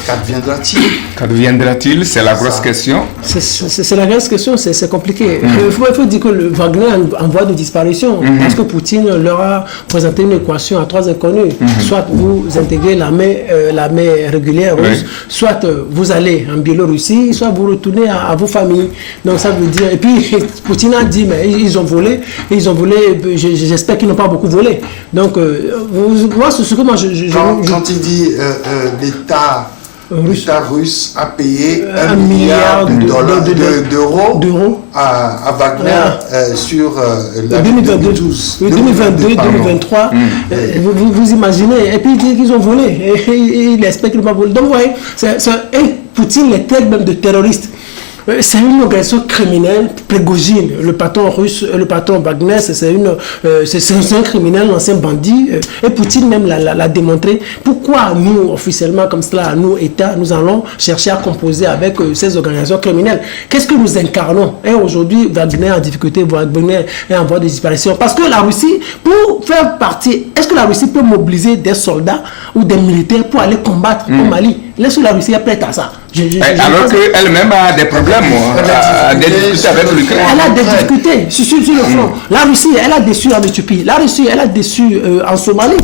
Qu'adviendra-t-il? C'est la grosse question. C'est la grosse question, c'est compliqué. Il faut dire que le Wagner est en voie de disparition, parce que Poutine leur a présenté une équation à 3 inconnus. Soit vous intégrez l'armée régulière russe, soit vous allez en Biélorussie, soit vous retournez à vos familles. Donc ça veut dire... Et puis Poutine a dit, mais ils ont volé, j'espère qu'ils n'ont pas beaucoup volé. Donc, moi, c'est ce que moi quand il dit l'État russe a payé 1 milliard d'euros à Wagner sur l'année 2012. 2022-2023. Vous imaginez. Et puis ils disent qu'ils ont volé. Et ils espèrent qu'ils n'ont pas volé. Donc vous voyez, Poutine les traite même de terroristes. C'est une organisation criminelle, Prigojine, le patron russe, le patron Wagner, c'est un criminel, un ancien bandit, et Poutine même l'a démontré. Pourquoi nous, officiellement, comme cela, nous, États, nous allons chercher à composer avec ces organisations criminelles? Qu'est-ce que nous incarnons? Et aujourd'hui, Wagner en difficulté, Wagner est en voie de disparition. Parce que la Russie, pour faire partie, est-ce que la Russie peut mobiliser des soldats ou des militaires pour aller combattre au Mali? Est-ce que la Russie est prête à ça? Alors qu'elle-même a des problèmes, a des difficultés avec l'Ukraine. Elle a des difficultés sur le front. La Russie, elle a déçu en Éthiopie. La Russie, elle a déçu en Somalie.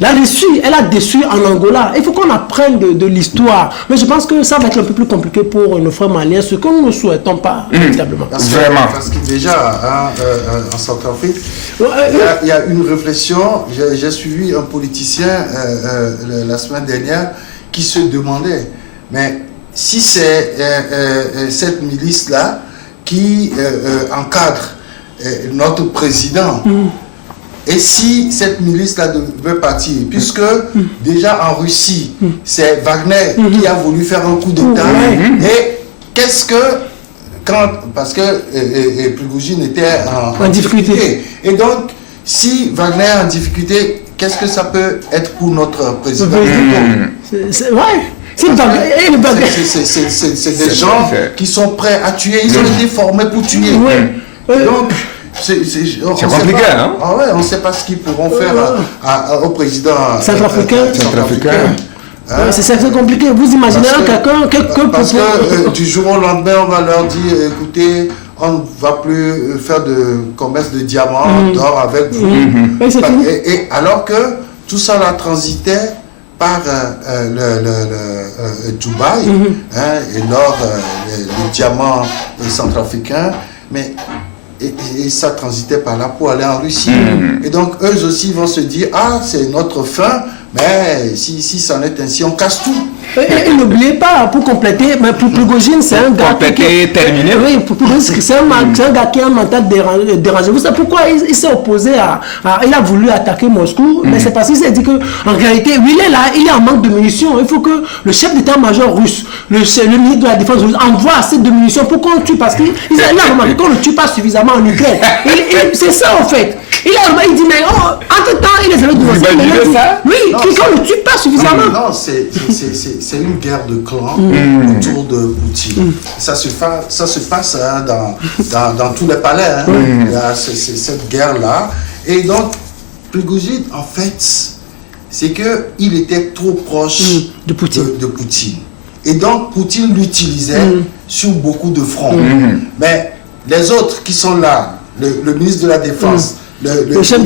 La Russie, elle a déçu en Angola. Il faut qu'on apprenne de l'histoire. Mais je pense que ça va être un peu plus compliqué pour nos frères maliens, ce que nous ne souhaitons pas véritablement. Vraiment. Parce que déjà, en Centrafrique, il y a une réflexion. J'ai suivi un politicien la semaine dernière qui se demandait, mais si c'est cette milice-là qui encadre notre président, et si cette milice-là devait partir, puisque déjà en Russie, c'est Wagner qui a voulu faire un coup d'État, et qu'est-ce que... parce que Prigojine était en difficulté. Et donc, si Wagner est en difficulté, qu'est-ce que ça peut être pour notre président? C'est vrai. C'est des gens qui sont prêts à tuer. Ils ont été formés pour tuer. Donc, c'est compliqué, hein? On ne sait pas ce qu'ils pourront faire au président centrafricain. C'est compliqué. Vous imaginez quelqu'un... Parce que du jour au lendemain, on va leur dire, écoutez, on ne va plus faire de commerce de diamants, d'or avec vous. Et alors que tout ça là transitait par Dubaï, et l'or, le diamant centrafricain, mais et ça transitait par là pour aller en Russie. Et donc eux aussi vont se dire, ah, c'est notre fin, mais si c'en est ainsi, on casse tout. Et n'oubliez pas, pour compléter, mais pour Prigojine, c'est un gars terminé. Oui, pour Prigojine, c'est un gars qui a un mental dérangé. Vous savez pourquoi il s'est opposé il a voulu attaquer Moscou, mais c'est parce qu'il s'est dit que en réalité, il est là, il est en manque de munitions. Il faut que le chef d'état-major russe, le ministre de la Défense russe, envoie assez de munitions pour qu'on le tue, parce qu'il a remarqué qu'on ne le tue pas suffisamment en Ukraine. C'est ça en fait. Il dit, mais entre-temps, il est allé de oui, qu'on ne le tue pas suffisamment. Non, c'est une guerre de clans autour de Poutine. Ça se passe dans tous les palais. Il y a cette guerre-là. Et donc, Prigojine, en fait, c'est qu'il était trop proche de Poutine. Et donc, Poutine l'utilisait sur beaucoup de fronts. Mais les autres qui sont là, le ministre de la Défense, le chef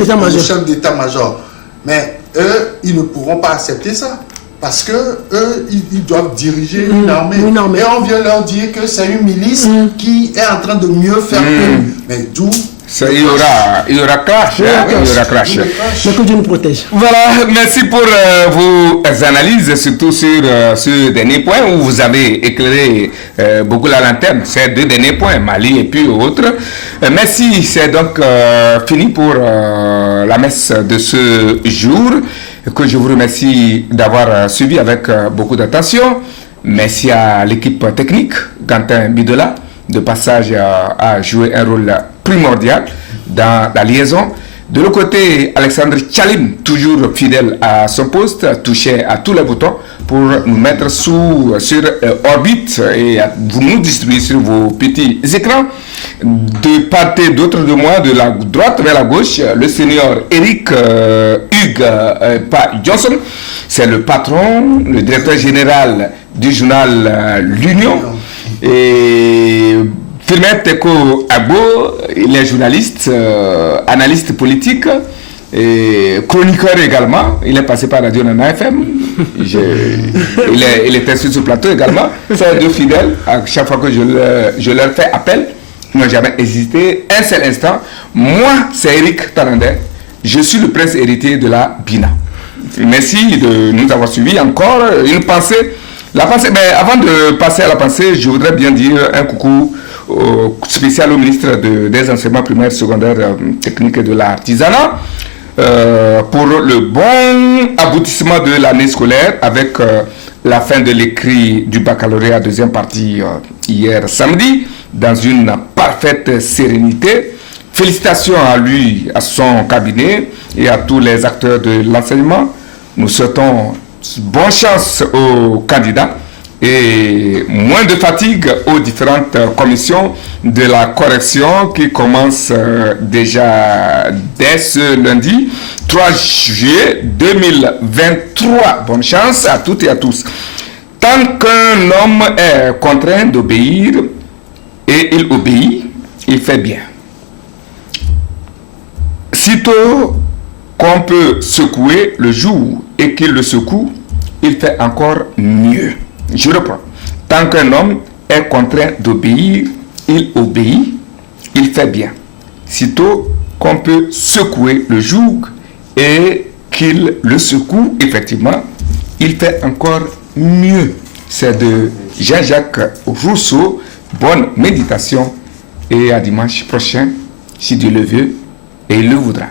d'état-major, mais eux, ils ne pourront pas accepter ça. Parce que eux, ils doivent diriger une armée. Et on vient leur dire que c'est une milice qui est en train de mieux faire qu'eux. Mais d'où Il y aura clash. Il y aura clash. Mais que Dieu nous protège. Voilà, merci pour vos analyses, surtout sur ce dernier point où vous avez éclairé beaucoup la lanterne. Ces 2 derniers points, Mali et puis autres. Merci, c'est donc fini pour la messe de ce jour, que je vous remercie d'avoir suivi avec beaucoup d'attention. Merci à l'équipe technique, Quentin Bidola, de passage a joué un rôle primordial dans la liaison. De l'autre côté, Alexandre Tchalim, toujours fidèle à son poste, touchait à tous les boutons pour nous mettre sur orbite et vous nous distribuer sur vos petits écrans. De part et d'autre de moi, de la droite vers la gauche, le senior Eric Hugues Johnson, c'est le patron, le directeur général du journal L'Union. Et Firmin Teko Agbo, il est journaliste, analyste politique, et chroniqueur également. Il est passé par Radio Nana FM. Il était sur ce plateau également. C'est 2 fidèles. À chaque fois que je leur fais appel, ils n'ont jamais hésité un seul instant. Moi, c'est Eric Talandais. Je suis le prince héritier de la Bina. Merci de nous avoir suivis. Encore une pensée. Mais avant de passer à la pensée, je voudrais bien dire un coucou spécial au ministre des enseignements primaires, secondaires, techniques et de l'artisanat pour le bon aboutissement de l'année scolaire avec la fin de l'écrit du baccalauréat deuxième partie hier samedi dans une parfaite sérénité. Félicitations à lui, à son cabinet et à tous les acteurs de l'enseignement. Nous souhaitons bonne chance aux candidats et moins de fatigue aux différentes commissions de la correction qui commencent déjà dès ce lundi 3 juillet 2023. Bonne chance à toutes et à tous. Tant qu'un homme est contraint d'obéir et il obéit, il fait bien. Sitôt qu'on peut secouer le joug et qu'il le secoue, il fait encore mieux. Je reprends. Tant qu'un homme est contraint d'obéir, il obéit, il fait bien. Sitôt qu'on peut secouer le joug et qu'il le secoue, effectivement, il fait encore mieux. C'est de Jean-Jacques Rousseau. Bonne méditation et à dimanche prochain, si Dieu le veut et il le voudra.